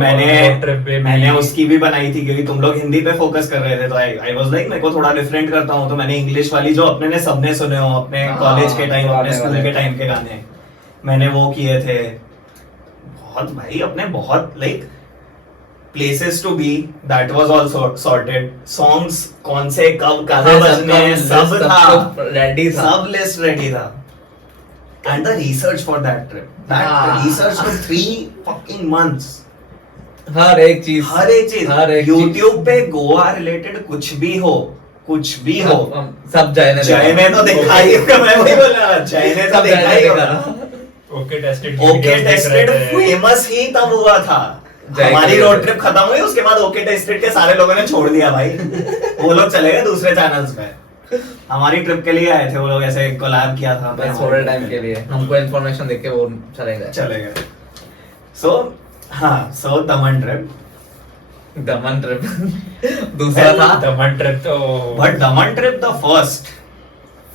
मैंने उसकी भी बनाई थी क्योंकि तुम लोग हिंदी पे फोकस कर रहे थे, तो आई वाज लाइक मेरे को थोड़ा डिफरेंट करता हूँ, तो मैंने इंग्लिश वाली जो अपने ने सबने सुने हो अपने हाँ, कॉलेज के टाइम, अपने पुराने स्कूल वाले। के टाइम के गाने, मैंने वो किए थे बहुत भाई। अपने बहुत like places to be, that was also sorted, songs कौन से कब कहाँ बजने हैं, सब था, रेडी था। सब लिस्ट रेडी था। And the research for that trip, that हाँ। research took 3 fucking months। हर एक चीज, हर एक चीज, हर एक YouTube पे गोवा रिलेटेड कुछ भी हो, सब जय ने जय ने तो देखा ही होगा। मैं वही बोल रहा, जय ने तो सब जय देखा ने ही देखा। होगा। Okay tested okay tested famous ही तब हुआ था। जय हमारी के रोड लिए। ट्रिप खत्म हुई, उसके बाद ओके टेस्टेड के सारे लोगों ने छोड़ दिया भाई। वो लोग चले गए दूसरे चैनल्स पे। हमारी ट्रिप के लिए आए थे वो लोग, ऐसे कोलैब किया था बस थोड़े टाइम के लिए हमको इन्फॉर्मेशन देके वो चले गए। चले गए। सो दमन ट्रिप, दमन ट्रिप दूसरा था। दमन ट्रिप तो but Daman trip the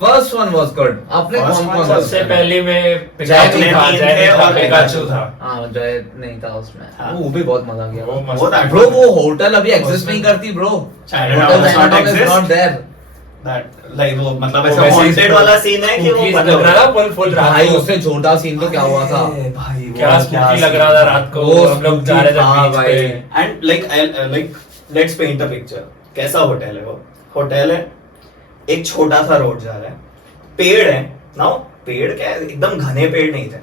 first one was good. आपने First कौन one कौन सबसे पहले में जय पिकाचू ने था, तीन जय थे ने था, और पिकाचू था। हाँ, जय नहीं था उसमें। हाँ। वो भी बहुत मजा गया। वो मस्त वो that ब्रो वो होटल अभी एग्जिस्ट नहीं करती bro. Chinatown does not exist? Not there. That like वो मतलब वो ऐसा वैसे ही हॉन्टेड वाला सीन है कि वो cookies बंद लग हो रहा गया। था फुल रात भाई को। उससे छोटा सीन तो क्या हुआ था। भाई वो क्या स्पूकी लग रहा था रात को, वो हम लोग जा रहे थे हाँ बीच भाई। पे। And like let's paint a picture. कैसा होटल है वो? होटल है, एक छोटा सा रोड जा रहा है, पेड़ है नाउ। पेड़ क्या है, एकदम घने पेड़ नहीं थे,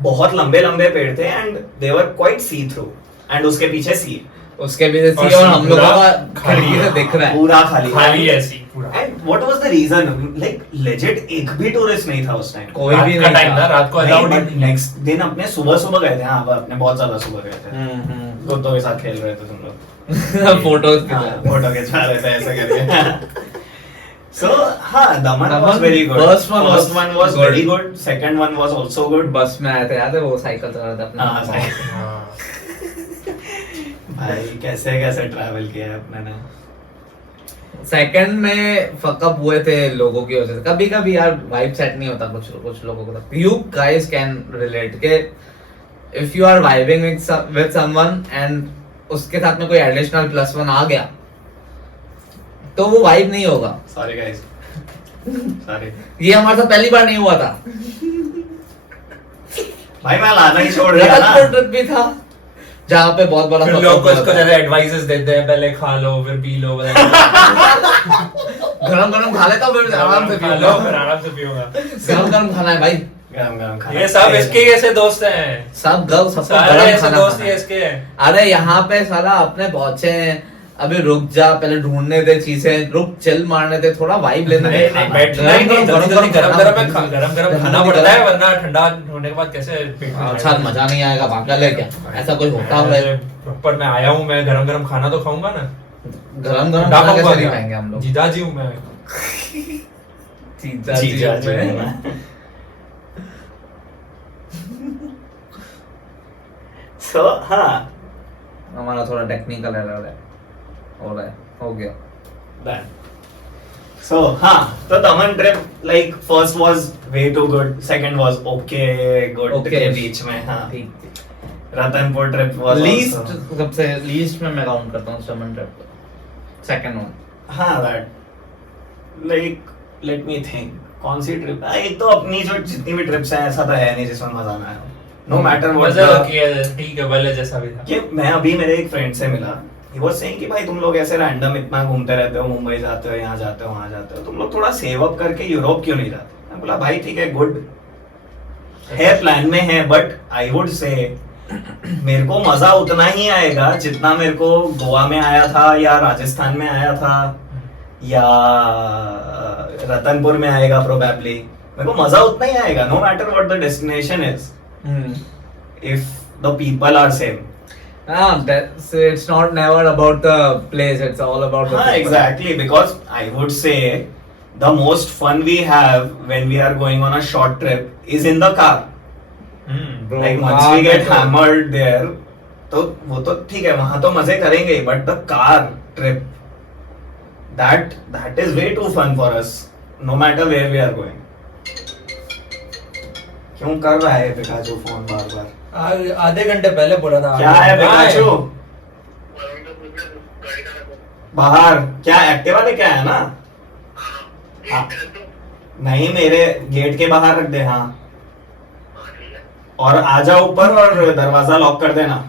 बहुत लंबे लंबे पेड़ थे and they were quite see through. And उसके पीछे सी, उसके भी और सी और हम लोगों पूरा का खाली खिड़की से है। दिख रहा है। पूरा खाली खाली है सी पूरा। And what was the reason? Like legit एक भी टूरिस्ट नहीं था उस टाइम। कोई रात भी का नहीं टाइम था, रात को अलाउड ही नहीं। नेक्स्ट दिन अपने सुबह सुबह गए थे। हाँ, अपने बहुत ज्यादा सुबह गए थे। गुड्डों के साथ खेल रहे थे तुम लोग, फोटोज फोटो खिंचवा रहे थे ऐसे करके। So हाँ, Daman was Daman, very good. first one was was good. very good. Second one was also good. बस में आए थे याद है, वो साइकिल चला रहे थे हाँ, अपने। हाँ। भाई कैसे कैसे ट्रैवल किया है अपने ने। सेकंड में फकअप हुए थे लोगों की वजह से। कभी कभी यार वाइब सेट नहीं होता कुछ लोगों को। यू गाइस कैन रिलेट के if you are vibing with someone and उसके साथ में कोई एडिशनल +1 आ गया तो वो वाइब नहीं होगा। Sorry guys. Sorry. ये हमारे साथ पहली बार नहीं हुआ था। भाई मैं लाना ही छोड़ दिया ना। रतनपुर ट्रिप भी था जहाँ पे बहुत बड़ा फिर fuck लोग up हुआ उसको था। ज्यादा एडवाइसेस देते हैं, पहले खा लो फिर पी लो, गरम गरम खा लेता हूँ, फिर आराम से खा लो फिर आराम से पियूंगा। गरम गरम खाना है भाई। गरम गरम खाना। ये सब इसके ही ऐसे दोस्त हैं, सब सबको सारे गरम ऐसे खाना दोस्त खाना ही है। इसके हैं। अरे यहाँ पे साला अपने पहुंचे हैं, अबे रुक जा, पहले ढूंढने दे चीजें, रुक चिल मारने दे, थोड़ा वाइब लेने दे। नहीं बैठना ही नहीं, जल्दी जल्दी गरम खाना पड़ता है, वरना ठंडा होने के बाद कैसे पेट में अच्छा मजा नहीं आएगा, पागल है क्या? ऐसा कोई होता है? प्रॉपर मैं आया हूँ, मैं गरम खाना तो खाऊंगा ना, गरम गरम ठंडा खाना खाऊंगा कैसे नहीं क्या? खाएंगे हम लोग? जीजा जी हूँ मैं। जीजा जी में। So हाँ, हमारा थोड़ा टेक्निकल एरर है, हो रहा है, हो गया। that. So हाँ, तो दमन trip like first was way too good, second was okay good Okay. के बीच में हाँ। ठीक। Ratanpur trip was least also- सबसे लीस्ट में मैं काउंट करता हूँ स्टमन ट्रिप को, सेकंड वन। हाँ that like let me think कौन सी ट्रिप एक तो अपनी जो जितनी भी ट्रिप्स हैं ऐसा तो है नहीं जिसमें मजा ना आए, नो मैटर मजा व्हाट किया, ठीक है, वाले जैसा भी था। कि मैं अभी मेरे एक फ्रेंड से मिला, ही वाज सेइंग कि भाई तुम लोग ऐसे रैंडम इतना घूमते रहते हो, मुंबई जाते हो, यहाँ जाते हो, वहाँ जाते हो, तुम लोग थोड़ा सेव अप करके यूरोप क्यों नहीं जाते? मैं बोला भाई ठीक है, गुड है, प्लान में है, बट आई वुड से मेरे को मजा उतना ही आएगा जितना मेरे को गोवा में आया था या राजस्थान में आया था या रतनपुर में आएगा प्रोबेबली, मेरे को मजा उतना ही आएगा no matter what the destination is if the people are same. It's not never about the place, it's all about the हाँ, people. exactly, because I would say the most fun we have when we are going on a short trip is in the car. Bro, Like once car we get में तो- hammered there, तो वो तो ठीक है, वहाँ तो मजे करेंगे, but the car trip, that is way too fun for us, no matter where we are going. क्यों कर रहा है पिकाचू फोन बार बार? आधे घंटे पहले बोला था। क्या है पिकाचू? बाहर क्या एक्टिवा लेके आया ना? हाँ। नहीं, मेरे गेट के बाहर रख दे। हाँ, और आ जा ऊपर और दरवाजा लॉक कर देना,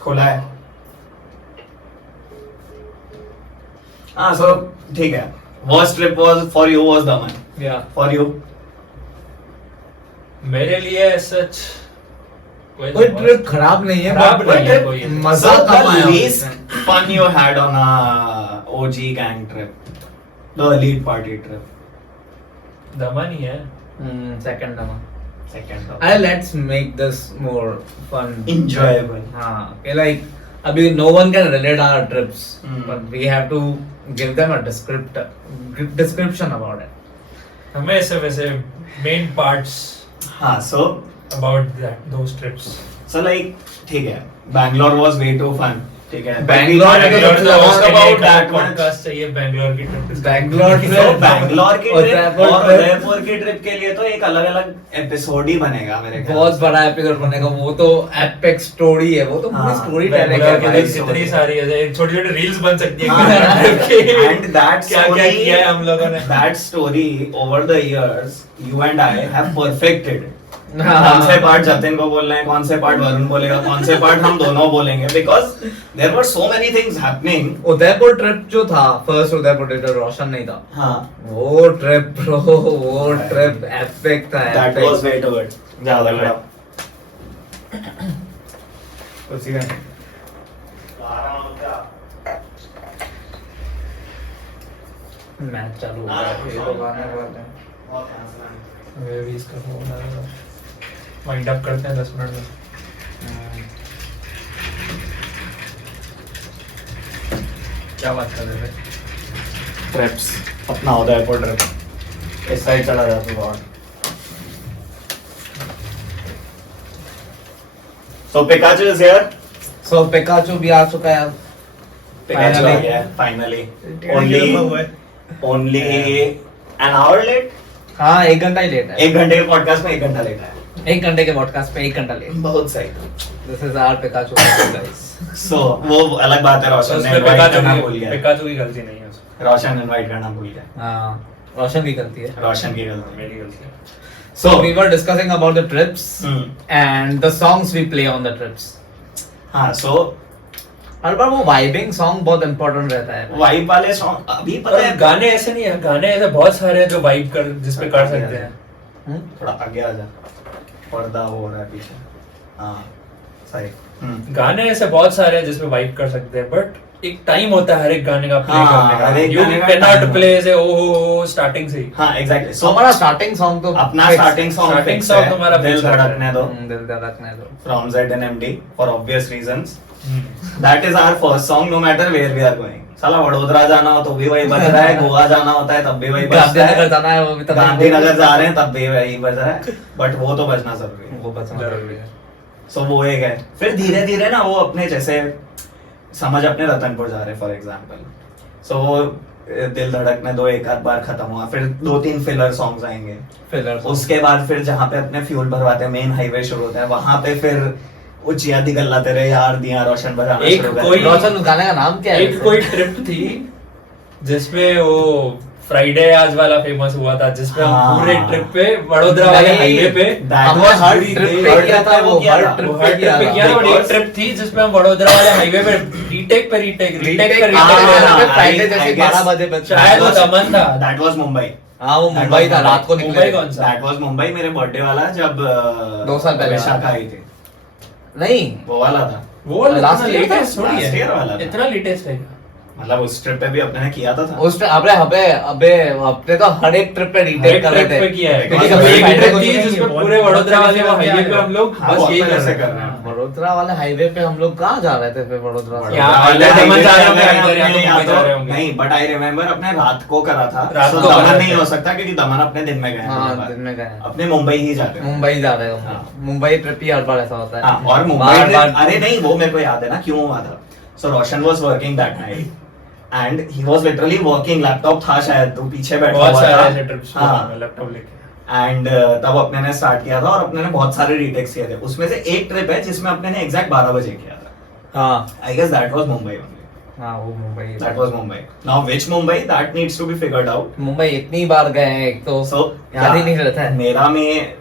खुला है। हाँ, सो ठीक है। Worst trip was for you was Daman, Yeah. For you मेरे लिए सच कोई ट्रिप खराब नहीं है, खराब but नहीं है trip कोई। मजा कम आया least उसमें। fun you had on a OG gang trip, the elite party trip. दमन ही है। Second one. Second अरे let's make this more fun. enjoyable. हाँ, कि like अभी no one can relate our trips, but we have to give them a description about it. हमें ऐसे वैसे main parts हाँ, so about those trips. like ठीक है, Bangalore was way too fun. ठीक है, Bangalore में तो Bangalore सबसे talk ज्यादा about that much. पॉडकास्ट चाहिए बैंगलोर की ट्रिप। बैंगलोर तो बैंगलोर की ट्रिप उदयपुर और trip। उदयपुर की ट्रिप के लिए तो एक अलग अलग एपिसोड ही बनेगा मेरे ख्याल बहुत से। बड़ा एपिसोड बनेगा, वो तो एपिक स्टोरी है, वो तो पूरी हाँ, स्टोरी बैंगलोर टेलिंग की है भाई, ट्रिप इतनी सारी है, छोटी छोटी रील्स बन सकती हाँ, है कि and that क्या क्या story- किया है हम लोगों ने। that story over the years you and I have perfected. हाँ। कौन से पार्ट जतिन को बोलना है, कौन से पार्ट वरुण बोलेगा, कौन से पार्ट हम दोनों बोलेंगे, because there were so many things happening. Udaipur trip जो था, फर्स्ट उदयपुर ट्रिप जो रोशन नहीं था, हाँ, वो ट्रिप ब्रो, वो ट्रिप एपिक था। that epic। was way too good. ज्यादा लगा। उसी में मैच चालू हो गया, ये लोग आने वाले हैं। मैं भी इसका फोन वाइंड अप करते हैं 10 मिनट में। क्या बात कर रहे थे? ट्रिप्स, अपना उदयपुर ट्रिप इस साइड चला जाता बहुत। So Pikachu is here. So Pikachu भी आ चुका है अब। Pikachu Finally. आ गया finally. Only an hour late. हाँ, 1 घंटा ही लेट है। 1 घंटे के पॉडकास्ट में 1 घंटा लेट है। 1 घंटे के पॉडकास्ट पे 1 घंटा लेट। बहुत सही। This is our Pikachu guys. So वो अलग बात है, तो रोशन ने उसमें इनवाइट करना भूल गया। पिकाचू की गलती नहीं है उसमें। रोशन इनवाइट करना भूल गया। हाँ, रोशन की गलती है। रोशन की गलती। मेरी गलती है। So we were discussing about the trips Hmm. and the songs we play on the trips. हाँ, so हर बार वो वाइबिंग सॉन्ग बहुत इंपॉर्टेंट रहता है। वाइब वाले सॉन्ग अभी पता पर है। गाने ऐसे नहीं है, गाने ऐसे बहुत सारे हैं जो वाइब कर जिस पे कर सकते हैं। थोड़ा आगे आ जा, पर्दा हो रहा है पीछे। हाँ, सही। गाने ऐसे बहुत सारे हैं जिसमें वाइब कर सकते हैं, बट एक टाइम होता है हर एक गाने का प्ले हाँ, करने हर का, एक यू गाने का कैन time नॉट प्ले से ओ स्टार्टिंग से ही। हाँ एग्जैक्टली। So, हमारा स्टार्टिंग सॉन्ग तो अपना fix starting song Starting fix song है, तुम्हारा दिल fix है। धड़कने दो, दिल धड़कने दो। from ZNMD for obvious reasons. That is our first song, no matter where we are going. साला वडोदरा जाना हो तो भी वही बज रहा है, गोवा जाना होता है तब भी वही बजता गांधीनगर है, जाना है वो भी तब गांधीनगर जा रहे हैं तब भी वही बज रहा है, बट वो तो बजना जरूरी है। वो बस जरूरी है। सो वो एक है। फिर धीरे धीरे ना वो अपने जैसे समझ अपने रतनपुर जा रहे फॉर एग्जाम्पल, सो वो दिल धड़कने दो एक आध बार खत्म हुआ, फिर 2-3 फिलर सॉन्ग्स आएंगे, फिलर उसके बाद फिर जहाँ पे अपने फ्यूल भरवाते हैं मेन हाईवे शुरू होता है, वहां पे फिर उचिया दी गल्ला तेरे यार दिया रोशन बजाना एक शुरू कर कोई- दिया। रोशन उस गाने का नाम क्या है? एक कोई ट्रिप थी जिसमें वो फ्राइडे आज वाला फेमस हुआ था, जिसमें हम हाँ। पूरे ट्रिप पे वडोदरा वाले नहीं, हाईवे पे That हमने was her really trip great. पे हर किया trip था पे वो, किया हर था। ट्रिप वो पे हर ट्रिप पे किया किया था, और एक Because- ट्रिप थी जिसमें हम वडोदरा वाले हाईवे पे रीटेक पे रीटेक रीटेक पे हाँ, रीटेक हाँ, पे फ्राइडे I जैसे guess 12 बजे पे शायद वो दमन था। That was Mumbai. हाँ वो That मुंबई was था, Mumbai. रात को मुंबई निकले। कौन सा? That was मुंबई, मेरे बर्थडे वाला जब 2 साल पहले। विशाखा आई थी, नहीं वो वाला था। वो Last year था? लेटेस्ट थोड़ी Last year है, वाला था। इतना लेटेस्ट है। मतलब उस ट्रिप पे भी अपने ने किया था उस अबे अबे अबे अपने तो हर एक ट्रिप पे हर रिटेक एक कर रहे ट्रिप पे थे। किया है। क्योंकि एक कभी ट्रिप Friday को थी सुनेंगे, जिसमें बहुत- पूरे वडोदरा बहुत वाले जगह हाईवे पे जा हम लोग हाँ, बस बहुत यही पहले कर से रहे कर थे। रहे हैं। वडोदरा वाले हाईवे पे हम लोग कहाँ जा रहे थे फिर वडोदरा से? यहाँ वाले इधर दमन highway जा रहे पे होंगे, अगर इधर या तो आपने मुंबई जा रहे होंगे। नहीं, बट आई रिमेम्बर अपने रात को करा था, रात so को दमन करा नहीं था। हो सकता क्योंकि दमन अपने दिन में गए हैं हाँ पहली बार। दिन में गए हैं। अपने मुंबई ही जाते हैं। मुंबई जा रहे हो हाँ। मुंबई ट्रिप ही हर बार ऐसा होता है। हाँ, और मुंबई बार ट्रिप- बार अरे नहीं वो मेरे को याद है ना क्यों हुआ था। So Roshan was working that night and he was literally working, laptop था शायद, तो पीछे बैठा बहुत हुआ सारे ऐसे था। ट्रिप्स हाँ, लैपटॉप लेके। एंड तब अपने ने स्टार्ट किया था और अपने ने बहुत सारे रीटेक्स किए थे, उसमें से एक ट्रिप है जिसमें अपने ने एग्जैक्ट 12 बजे किया था। हाँ I guess that was Mumbai only. हाँ वो Mumbai That was Mumbai. Now which Mumbai that needs to be figured out. Mumbai इतनी बार गए हैं एक तो So याद ही नहीं रहता है। मेरा में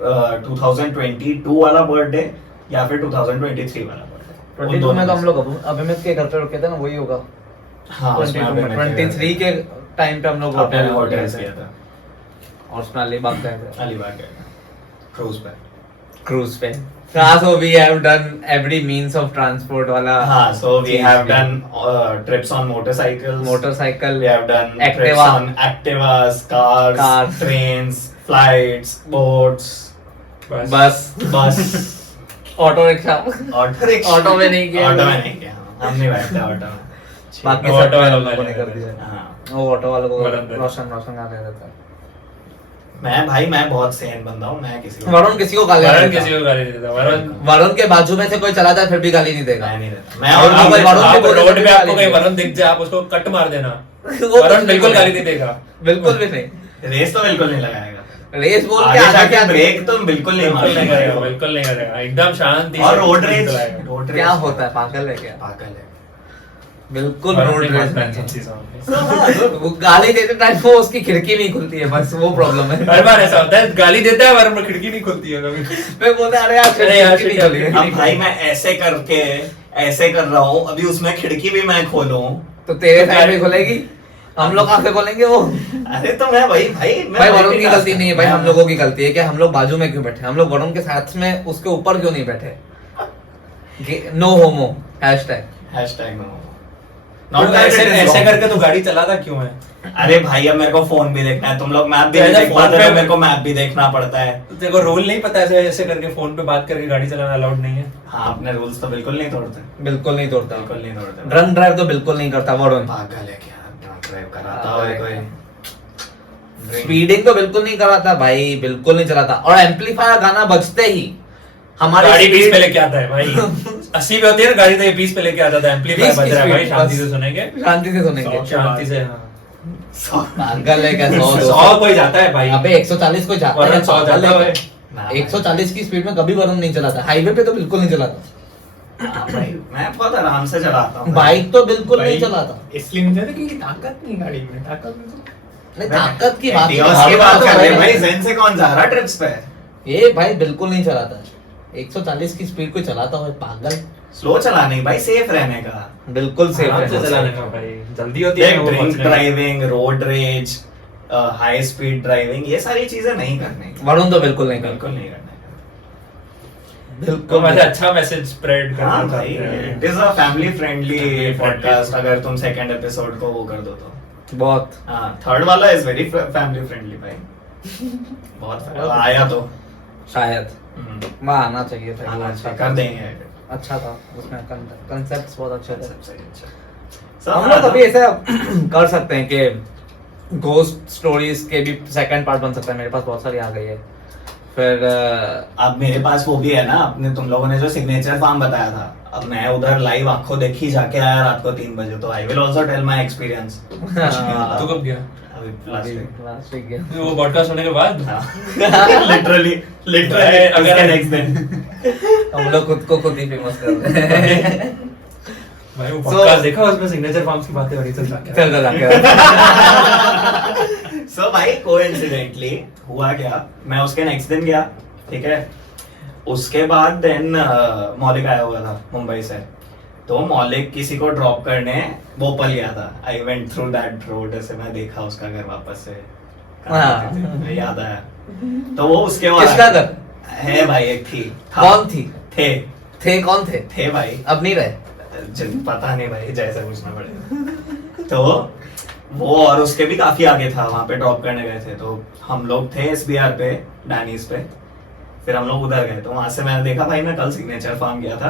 2022 वाला बर्थडे या फिर 2023 वाला बर्थडे। 22 में तो हम लोग अभिमित के घर पे रुके थे ना, वही होगा। हाँ, उसमें 22 में 23 के टाइम पे हम लोग अपने होटल होटल गए किया थे था, और उसमें अलीबाग गए थे अलीबाग गए थे, क्रूज पे। क्रूज पे। हाँ so we have done every means of transport वाला। हाँ, so we चीज have भी। done trips on motorcycles. Motorcycle We have done trips Activa। on Activas, cars, Cars। trains, flights, boats, बस bus, auto rickshaw auto rickshaw. Auto में नहीं किया। Auto में नहीं किया, हम नहीं बैठते ऑटो में। बाकी ऑटो सब वालों हम लोगों ने ने कर दिया। हाँ, वो ऑटो वालों को वरुण रोशन रोशन का दे देता है। मैं बहुत सेन बंदा हूँ, मैं किसी को वरुण किसी को गाली नहीं वरुण देता। किसी को गाली नहीं देता। वरुण वरुण के बाजू में से कोई चला जाए फिर भी गाली नहीं देगा। मैं नहीं देता। मैं और और आप मैं- वरुण आप के बोले रोड तो पे आपको गाली कहीं नहीं वरुण दिख जाए, आप उसको कट मार देना। वो वरुण कुछ बिल्कुल नहीं गाली बोलेगा। नहीं देगा। बिल्कुल भी नहीं। रेस तो बिल्कुल नहीं लगाएगा, रेस बोल के आगे आगे जाके क्या ब्रेक तो बिल्कुल नहीं बिल्कुल नहीं करेगा, मारेगा। बिल्कुल नहीं करेगा। एकदम शांति और से रोड रेज, चलाएगा। रोड रेज क्या होता है, पागल है क्या? पागल है। बिल्कुल वरुण रोड ने रेस मस्त में टेंशन चीज़ों में। वो गाली देते टाइम वो उसकी खिड़की नहीं खुलती है, बस वो प्रॉब्लम है। हर बार ऐसा होता है, गाली देता है वरुण, खिड़की नहीं खुलती है कभी। मैं बोलता अरे यार अरे यार, खिड़की नहीं shit, खुली है। अब भाई मैं ऐसे करके ऐसे कर रहा हूँ, अभी उसमें खिड़की भी मैं खोलूं, तो तेरे साइड में खुलेगी, हम लोग कहाँ से खोलेंगे वो? अरे तो मैं भाई मैं भाई वरुण की multitask गलती नहीं है भाई, हम मैं- लोगों की गलती है कि हम लोग बाजू में क्यों बैठे, हम लोग वरुण के साथ में उसके ऊपर क्यों नहीं बैठे? No homo hashtag. Hashtag no. Not Not that ऐसे it is ऐसे wrong. करके तो गाड़ी चलाता क्यों है? अरे भाई अब मेरे को फोन भी देखना है, तुम लोग मैप भी तो नहीं ऐसे देख फोन पाते पे- तो मेरे को मैप भी देखना पड़ता है। तेरे को रूल नहीं पता ऐसे ऐसे करके फोन पे बात करके गाड़ी चलाना अलाउड नहीं है? हाँ, अपने रूल्स तो बिल्कुल नहीं तोड़ते, बिल्कुल नहीं तोड़ता, बिल्कुल नहीं तोड़ते। ड्रंक ड्राइव तो बिल्कुल नहीं करता वरुण। पागल है क्या, ड्रंक ड्राइव कराता है कोई? स्पीडिंग तो बिल्कुल नहीं कराता भाई, बिल्कुल नहीं चलाता। और एम्पलीफायर गाना बजते ही हमारी गाड़ी 20 speed- पे लेके आता है भाई। 80 पे होती है ना गाड़ी, तो ये 20 पे लेके आता था। एम्पलीफायर 20 बज रहा है भाई, की शांति speed, से सुनेंगे, शांति से सुनेंगे। शांति से। हाँ, पागल है क्या? 100 100 कोई जाता है भाई। अबे 140 को जाता है, वरुण 100 पागल जाता है है। क्या? 140 की स्पीड में कभी वरुण नहीं चलाता, हाईवे पे तो बिल्कुल नहीं चलाता। हाँ भाई, मैं बहुत आराम से चलाता हूँ। बाइक तो बिल्कुल नहीं चलाता। इसलिए नहीं चलता क्योंकि ताकत नहीं गाड़ी में, ताकत में तो नहीं, ताकत की बात Etios की बात कर रहे हैं भाई, zen से कौन जा रहा ट्रिप्स पे? ये भाई बिल्कुल नहीं चलाता। 140 की स्पीड को चलाता है पागल, स्लो चलाने भाई, सेफ रहने का। बिल्कुल सेफ आराम से है। चलाने का भाई, जल्दी होती है वो ड्रिंक पहुंचने में। Driving, road rage, high speed driving, ये सारी चीजें नहीं करनी, वरुण तो बिल्कुल नहीं बिल्कुल करता। नहीं करना है। तो वैसे अच्छा मैसेज स्प्रेड हाँ करना भाई, चाहते हैं। It is a family friendly Family podcast friendly। अगर तुम सेकंड एपिसोड को वो कर दो तो। बहुत हाँ, थर्ड वाला इज वेरी फैमिली फ्रेंडली भाई, बहुत आया तो शायद हम्म, वहाँ आना चाहिए था, आना अच्छा चाहिए, था। कर देंगे अच्छा था उसमें कंसेप्ट बहुत अच्छे थे। सब सही, अच्छा। हम लोग अभी ऐसा कर सकते हैं कि घोस्ट स्टोरीज के भी सेकंड पार्ट बन सकता है, मेरे पास बहुत सारी आ गई है। फिर अब मेरे पास वो भी है ना, अपने तुम लोगों ने जो सिग्नेचर फार्म बताया था, अब मैं उधर लाइव आंखों देखी जाके आया रात को 3 बजे, तो I will also tell my experience. तू कब गया? अभी लास्ट लास्ट वीक गया। वो पॉडकास्ट होने के बाद? लिटरली अगर- उसके नेक्स्ट दिन हम लोग खुद को खुद ही फेमस कर रहे हैं। भाई वो So- पॉडकास्ट देखा, उसमें सिग्नेचर फार्म्स की बातें हो रही, चल जाके चल चल जाके सो भाई कोइंसिडेंटली हुआ क्या, मैं उसके नेक्स्ट दिन गया, ठीक है। उसके बाद देन मौलिक आया हुआ था मुंबई से, तो मौलिक किसी को ड्रॉप करने भोपाल गया था। I went through that road, ऐसे मैं देखा उसका घर वापस से, हाँ। मुझे याद आया। तो वो उसके बाद किसका घर? है भाई, एक थी, था, कौन थी? थे कौन थे? थे भाई, अब नहीं रहे। पता नहीं भाई, जैसे पूछना पड़ेगा। तो वो और उसके भी काफी आगे था, वहां पे ड्रॉप करने गए थे। तो हम लोग थे SBR पे, डैनीज पे, फिर हम लोग उधर गए। तो वहां से मैंने देखा भाई, मैं कल सिग्नेचर फार्म गया था।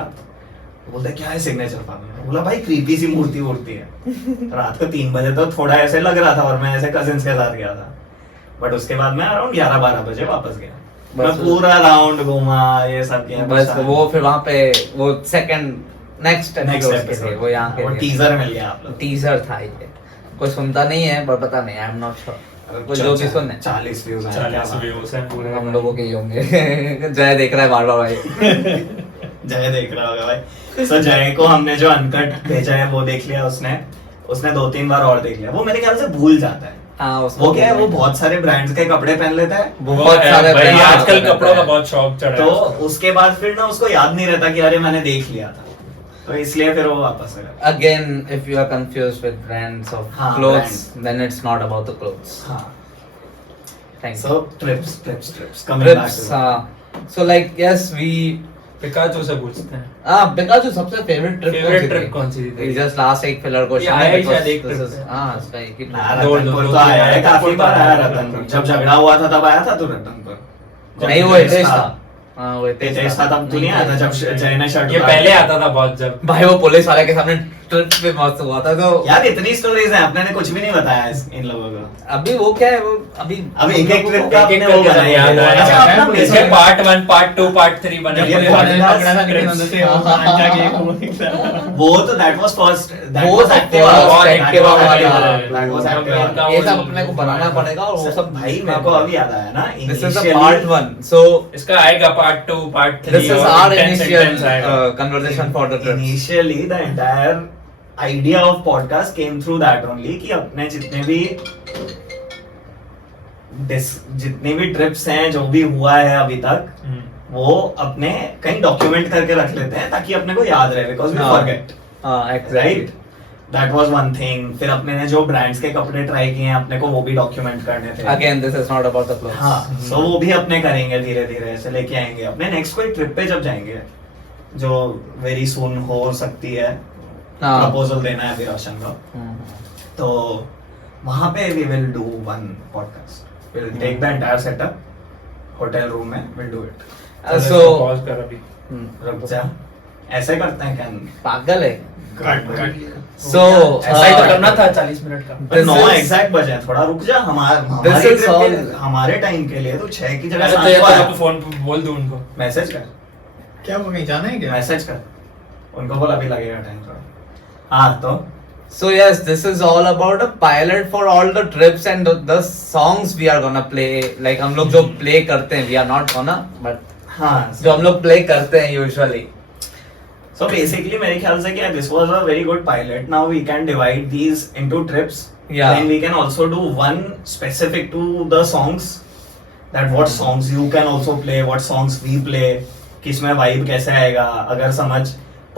तो बोलते क्या है सिग्नेचर फार्म में? बोला भाई क्रीपी सी मूर्ति उड़ती है। रात को 3 बजे तो थोड़ा ऐसे लग रहा था, और मैं ऐसे कजिन्स के साथ गया था। बट उसके बाद मैं अराउंड 11-12 बजे वापस गया। मैं बस- पूरा राउंड घूमा, ये सब किया। बस वो फिर वहाँ पे वो सेकंड नेक्स्ट नेक्स्ट एपिसोड वो यहाँ के वो टीजर मिल गया आप लोग। टीजर था ये, कोई सुनता नहीं है पर पता नहीं, आई एम नॉट श्योर। कोई जो भी सुने 40 व्यूज आए, 40 व्यूज हैं पूरे। हम लोगों के ही होंगे। जय देख रहा है बार बार भाई। जय देख रहा होगा भाई। सो जय को हमने जो अनकट भेजा है वो देख लिया उसने 2-3 बार और देख लिया। वो मेरे ख्याल से भूल जाता है। हाँ उसको वो क्या है, वो बहुत सारे ब्रांड्स के कपड़े पहन लेता है, बहुत है, सारे भाई brands आजकल रहता कपड़ों का है। बहुत शौक चढ़ा तो है। उसके बाद फिर ना उसको याद नहीं रहता कि अरे मैंने देख लिया था, तो इसलिए फिर वो वापस आ जाता Again, if you are confused with brands of हाँ, clothes, then it's not about the clothes. है। हाँ, Thank you. so trips coming back Trips, to that. हाँ. So like yes, we Pikachu से पूछते हैं, Pikachu सबसे favorite trip Favorite trip कौन सी थी? We just last एक filler question ये आया है ही शायद because एक this trip is है। हाँ इसका एक ही ना, trip। दो- रतनपुर दो- तो आया है, दो- काफी दो- बार आया दो- रतनपुर। दो- जब झगड़ा हुआ था तब आया था तू रतनपुर? जब नहीं वो हितेश हितेश था। हाँ वो हितेश था तब तू नहीं आया था, जब जय ने शर्ट ये पहले आता था बहुत, जब भाई वो पुलिस वाले के सामने ट्रिप पे मस्त हुआ था तो यार इतनी स्टोरीज हैं, अपने ने कुछ भी नहीं बताया इन लोगों को। अभी वो क्या है वो अभी अब एक ट्रिप का एक-एक आपने वो करके बनाया याद है। आया। अच्छा, अपना पुलिस इसके बेसिक- पार्ट 1, पार्ट 2, पार्ट 3 बने जब हुए ये हैं। podcast पकड़ा था लेकिन अंदर से वो अंडा के वो तो दैट वाज फर्स्ट, दैट वो वाज तो एक्टिव, बहुत active वाला दैट है। वाज इनका एक्टिव। ये सब अपने को बनाना पड़ेगा और वो सब भाई मेरे को अभी याद आया ना, This is the initially- part 1 so इसका आएगा part 2, part 3। this is our initial conversation for the trip. Initially the entire idea of podcast came through that only कि अपने जितने भी ट्रिप्स हैं, जो भी हुआ है अभी तक, वो अपने कहीं डॉक्यूमेंट करके रख लेते हैं ताकि अपने को याद रहे, बिकॉज वी हाँ। फॉरगेट, हाँ right? exactly. That was one thing. फिर अपने ने जो ब्रांड्स के कपड़े ट्राई किए हैं, अपने को वो भी डॉक्यूमेंट करने थे। Again, this is not about the clothes. हाँ, सो वो भी अपने करेंगे धीरे धीरे, ऐसे लेके आएंगे अपने नेक्स्ट कोई ट्रिप पे जब जाएंगे, जो वेरी सून हो सकती है। हाँ। प्रपोजल देना है अभी रोशन को, हम्म। तो वहां पे we will do one podcast, will take the entire setup hotel room में, will do it. So pause कर अभी। रुक जा, ऐसे करते हैं क्या? पागल है कट So ऐसा ही तो करना था 40 मिनट का। This 9 is- एग्जैक्ट बजे हैं, थोड़ा रुक जा। This हमारे is trip के all- लिए, हमारे टाइम के लिए तो 6 की जगह अरे तो 7 ये को तो आया। तू फोन पे बोल दूं उनको। मैसेज कर, क्या वो कहीं जाना है क्या? मैसेज कर उनको, बोल अभी लगेगा टाइम थोड़ा। हाँ तो So yes, this is all about a pilot for all the trips and the songs we are gonna play. Like हम लोग जो play करते हैं, we are not gonna, but हाँ, जो हम लोग play करते हैं usually. so basically मेरे ख्याल से क्या, this was a very good pilot. Now we can divide these into trips. Yeah. Then we can also do one specific to the songs. That what songs you can also play, what songs we play. किसमें vibe कैसे आएगा, अगर समझ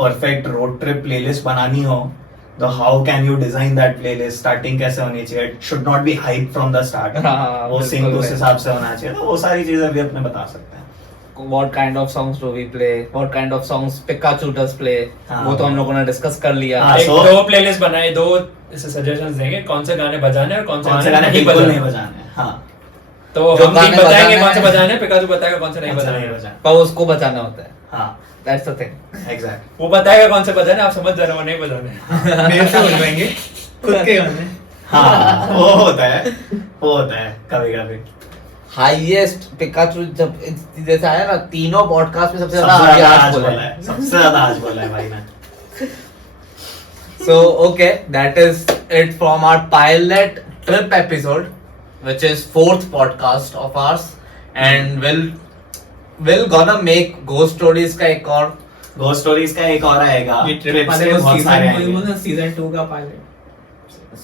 perfect road trip playlist बनानी हो, तो how can you design that playlist? Starting कैसे होनी चाहिए? It should not be hype from the start. हाँ, वो बिल्कुल sync उस है। हिसाब से होना चाहिए, तो वो सारी चीजें भी अपने बता सकते हैं। what kind of songs do we play, what kind of songs Pikachu does play, हाँ। वो तो हम लोगों ने डिस्कस कर लिया। हाँ, एक so- दो प्लेलिस्ट बनाए, दो ऐसे सजेशंस देंगे कौन से गाने बजाने और कौन से गाने नहीं बिल्कुल नहीं बजाने। बजाने। हाँ, तो जो हम गाने टीम बताएंगे बजाने कौन से हैं- बजाने, पिकाचू बताएगा कौन से नहीं कौन सा बजाने। नहीं बजाना। पर उसको बचाना होता है, हाँ, that's the thing। एग्जैक्ट। वो बताएगा कौन से बजाने, आप समझ जा रहे हो, वो नहीं बजाने। मेरे से बनवाएंगे खुद के गाने। हाँ, वो होता है कभी-कभी। हाईएस्ट पिकाचू जब जैसे आया ना, तीनों पॉडकास्ट में सबसे सबसे ज्यादा ज्यादा आज आज बोला बोला है। है, सबसे ज्यादा आज बोला है भाई ने। So okay, that is it from our pilot trip episode, which is 4th podcast of ours, and we'll gonna make ghost stories का एक और घोस्ट स्टोरीज का एक और आएगा। ये ट्रिप Trips वाले के वो बहुत सारे सीजन आएंगे। सीजन 2 का पायलट।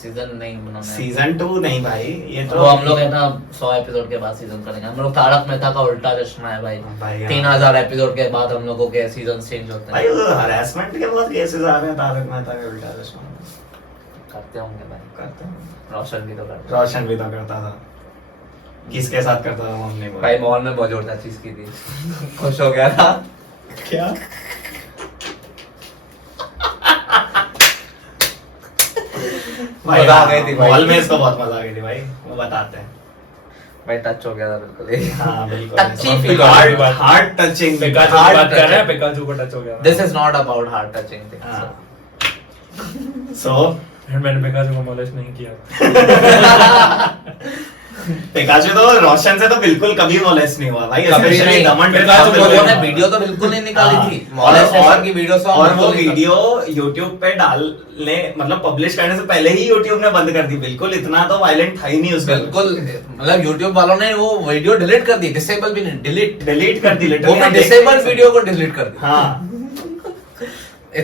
सीजन नहीं बनाना है। सीजन 2 नहीं भाई, ये तो वो हम लोग है ना 100 एपिसोड के बाद सीजन करेंगे। हम लोग तारक मेहता का उल्टा चश्मा है भाई। भाई, हाँ। 3000 एपिसोड के बाद हम लोगों के सीजन चेंज होते भाई हैं। वो हरासमेंट के बहुत केसेस आ रहे हैं तारक मेहता के उल्टा चश्मा में। करते होंगे भाई, करते हैं। रोशन भी तो करते हैं। रोशन भी तो करता था। किसके साथ करता था वो हमने बोला। भाई मॉल में बहुत जोरदार चीज की थी, खुश हो गया था। क्या? भाई मजा आ गई थी भाई। मॉल में इसको बहुत मजा आ गई थी भाई, वो बताते हैं। भाई टच हो गया था बिल्कुल ही। हाँ बिल्कुल। Touchy feel हो रही बात। Heart touching. पिकाचू की बात कर रहे हैं, पिकाचू को टच हो गया था। This is not about heart touching things. हाँ। So मैंने पिकाचू को मोलेस्ट नहीं किया। पिकाचू तो रोशन से तो बिल्कुल कभी मोलेस्ट नहीं हुआ भाई, कभी स्पेशली नहीं। दमन पिकाचू पे को लोगों ने हाँ। वीडियो तो बिल्कुल नहीं निकाली हाँ। थी। मॉलेस्टेशन की वीडियो तो और वो वीडियो YouTube पे डालने मतलब पब्लिश करने से पहले ही YouTube ने बंद कर दी। बिल्कुल इतना तो वायलेंट था ही नहीं उसमें। बिल्कुल मतलब YouTube वालों ने वो वीडियो डिलीट कर दी, डिसेबल भी नहीं, डिलीट कर दी वो literally, भी आप देख डिसेबल नहीं वीडियो को डिलीट कर दी। हाँ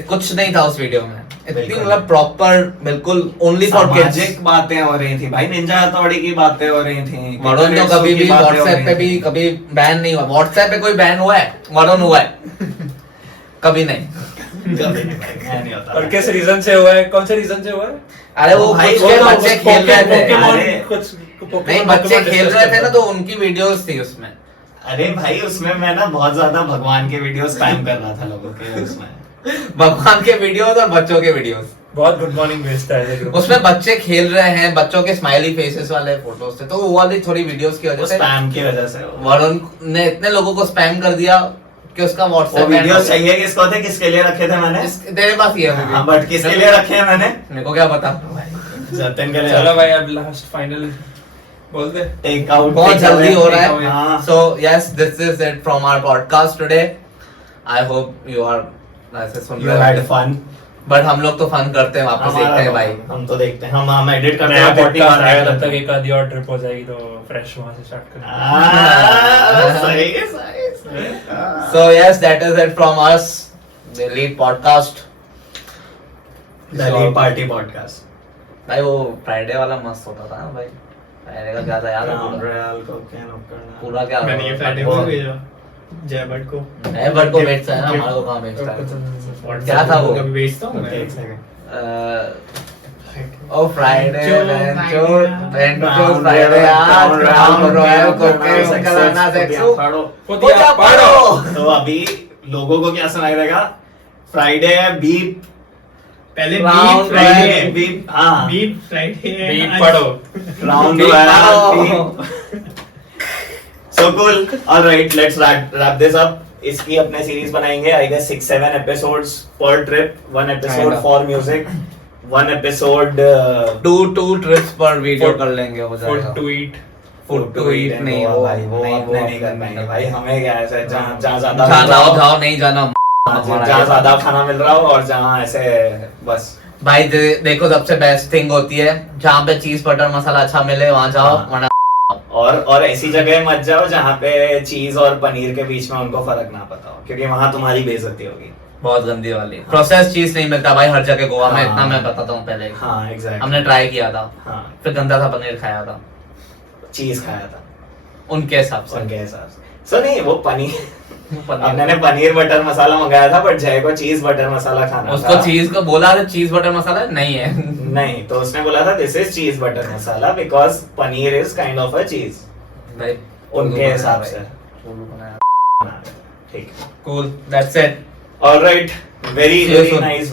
कुछ नहीं था उस वीडियो में, इतनी बिल्कुल। मतलब प्रॉपर बिल्कुल ओनली फॉर किड्स। सामाजिक बातें हो रही थी भाई, निंजा हथौड़ी की बातें हो रही थी। वरुण तो कभी भी व्हाट्सएप पे भी कभी बैन नहीं हुआ। व्हाट्सएप पे कोई बैन हुआ है? वरुण हुआ है? कभी नहीं। कभी नहीं होता। और किस रीजन से हुआ है, कौन से रीजन से हुआ है? अरे वो भाई, कुछ वो के तो बच्चे कुछ खेल रहे थे। पोकेमॉन अरे, कुछ नहीं बच्चे खेल रहे थे ना, तो उनकी वीडियोस थी उसमें। अरे भाई उसमें मैं ना बहुत ज्यादा भगवान के वीडियो स्पैम कर रहा था लोगों के उसमें। भगवान के वीडियोस और बच्चों के वीडियोस। बहुत गुड मॉर्निंग भेजता है ये उसमें बच्चे खेल रहे हैं, बच्चों के स्माइली फेसेस वाले फोटोज थे, तो वो वाली थोड़ी वीडियोस की वो वजह से स्पैम की वजह से वरुण ने इतने लोगों को स्पैम कर दिया कि उसका वो व्हाट्सएप वीडियो चाहिए किसको थे, किसके लिए रखे थे मैंने? तेरे पास ही है वो हाँ video। बट किसके लिए रखे हैं मैंने? मेरे को क्या पता। जतिन के लिए। चलो भाई अब लास्ट फाइनल बोल दे। टेक आउट बहुत जल्दी हो रहा है। हाँ। So yes, this is it from our podcast today. I hope you are ऐसे सुन You रहे had हो। fun। बट हम लोग तो फन करते हैं, वापस देखते हैं भाई। हम तो देखते हैं, हम एडिट करते नया हैं पॉडकास्ट आएगा तब तक एक आधी और ट्रिप हो जाएगी तो फ्रेश वहां से स्टार्ट करेंगे। सही है, सही है। So yes, that is it from us, the lead podcast. Delhi party podcast. भाई वो फ्राइडे वाला मस्त होता था ना भाई। फ्राइडे का क्या था याद है? राम रॉयल को क्या करना? पूरा क्या मैंने ये फ्राइडे को भेजा जय भट्ट को। बट को बेचता है ना, हमारे को कहाँ बेचता है? क्या था वो? कभी बेचता हूँ ओके, एक मैं। सेकंड। ओ फ्राइडे Brown फ्राइडे यार Brown राम रॉयल को Brown कराना सेक्सू पोतिया पाड़ो। तो अभी लोगों को क्या सुनाई देगा? फ्राइडे है, बीप पहले Brown beef Friday Brown beep हाँ बीफ फ्राइडे बीट पढ़ो। राउंड Beep रॉयल पढ़ो। Beep. So cool. Alright, let's wrap this up. इसकी अपने सीरीज बनाएंगे I guess 6-7 episodes per trip, one episode Kinda. for music, one episode two trips पर video Food- कर लेंगे, हो food जाएगा। To eat. Food to eat and नहीं, Goa वो भाई वो अपने नहीं कर पाएंगे भाई, हमें क्या ऐसा है, जहाँ जहाँ ज्यादा जहाँ मिल रहा जाओ हो, जाओ, नहीं जाना जहाँ ज्यादा खाना मिल रहा हो और जहाँ ऐसे बस भाई देखो सबसे बेस्ट थिंग होती है जहाँ पे चीज बटर मसाला अच्छा मिले वहाँ जाओ, हाँ। वरना और ऐसी जगह मत जाओ जहाँ पे चीज और पनीर के बीच में उनको फर्क ना पता हो, क्योंकि वहाँ तुम्हारी बेइज्जती होगी। बहुत गंदी वाली प्रोसेस चीज नहीं मिलता भाई हर जगह गोवा में, हाँ। इतना मैं बताता हूँ पहले। हाँ एग्जैक्ट। हमने ट्राई किया था, हाँ फिर गंदा था पनीर खाया था चीज खाया था उनके हिसाब से। उनके हिसाब से। सो नहीं वो पनीर पनीर- हमने पनीर बटर मसाला मंगाया था, बट जय को चीज बटर मसाला खाना उसको था। चीज को बोला था चीज बटर मसाला नहीं है। नहीं तो उसने बोला था दिस इज चीज butter masala because paneer is kind of a चीज भाई उनके हिसाब से। ठीक है. Cool. That's it. All right. Very See you very soon. nice,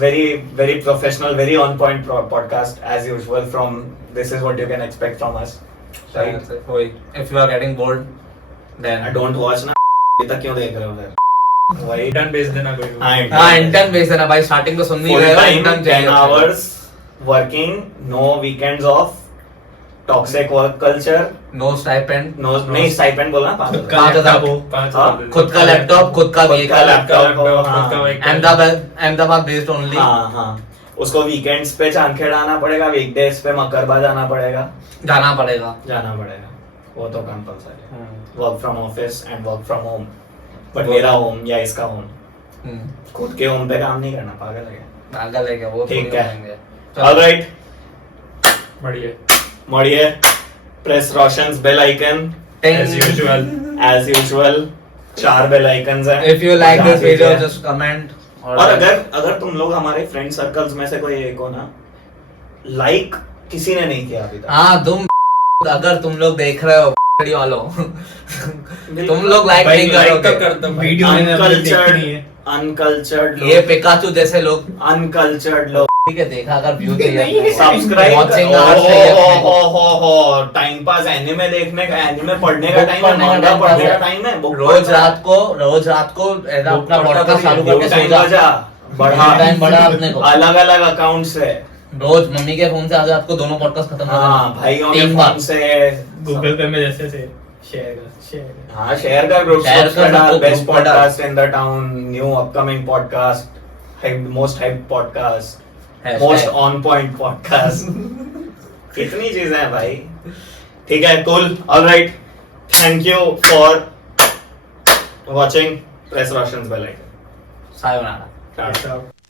very professional, very on point podcast as usual. From this is what you can expect from us. Right? That's it. Wait, if you are getting bored, then I don't watch ना. ये तक क्यों देख रहे हो फिर? वही. Return भेज देना कोई हाँ इंटर्न बेस है ना भाई स्टार्टिंग तो सुन नहीं Full रहे हो time, intern 10 hours working, no weekends off, toxic work culture, no stipend no नहीं stipend बोलना 5,000. का लैपटॉप हो. हाँ, खुद का लैपटॉप खुद का खुद का लैपटॉप हो, हाँ. अहमदाबाद बेस्ड ओनली हाँ हाँ उसको वीकेंड्स पे चांदखेड़ आना पड़ेगा, वीकडेज पे मकरबा जाना पड़ेगा. जाना पड़ेगा वो तो कंपलसरी है. Work from office and work from home. But मेरा होम या इसका होम, खुद के होम पे काम नहीं करना. पागल है. पागल है क्या वो ठीक थोड़ी है. होंगे. ऑलराइट, बढ़िया मड़िए. Press Roshan's bell icon as usual. As usual. 4 bell icons हैं. If you like जहाँ this video, दीजिए. just comment. और अगर तुम लोग हमारे फ्रेंड सर्कल्स में से कोई एक हो ना, लाइक किसी ने नहीं किया अभी तक. हाँ तुम अगर तुम लोग देख रहे हो वालों तुम लोग लाइक नहीं लाइक तो करोगे. कर दो भाई. वीडियो मैंने अपने देखी नहीं है. अनकल्चर्ड ये पिकाचू जैसे लोग अनकल्चर्ड लोग. ठीक है देखा अगर व्यू नहीं है. सब्सक्राइब. Watching hours चाहिए अपने को. टाइम पास एनिमे देखने का, एनिमे पढ़ने का Book टाइम है, पढ़ने का मांगा time पढ़ने pass का है. टाइम है. book रोज पढ़ना है. रात को ऐसा Book अपना पढ़ना पॉडकास्ट चालू करिए. करके सो time जा. बजा. बढ़ा. टाइम बढ़ा अपने को. अलग अलग अकाउंट से. रोज मम्मी के फोन से आज रात को दोनों पॉडकास्ट खत्म कर हाँ देना. भाइयों के 3 फोन बार. से. गूगल पे में जैसे से शेयर कर. हाँ शेयर कर. ग्रुप Share कर डाल. सबको, बेस्ट group में डाल. Podcast in the town, new upcoming podcast, most hype podcast, Hashtag. Most on point podcast. कितनी चीजें हैं भाई. ठीक है. Cool. Alright, thank you for watching. Press Roshan's bell icon. सायोनारा. Ciao.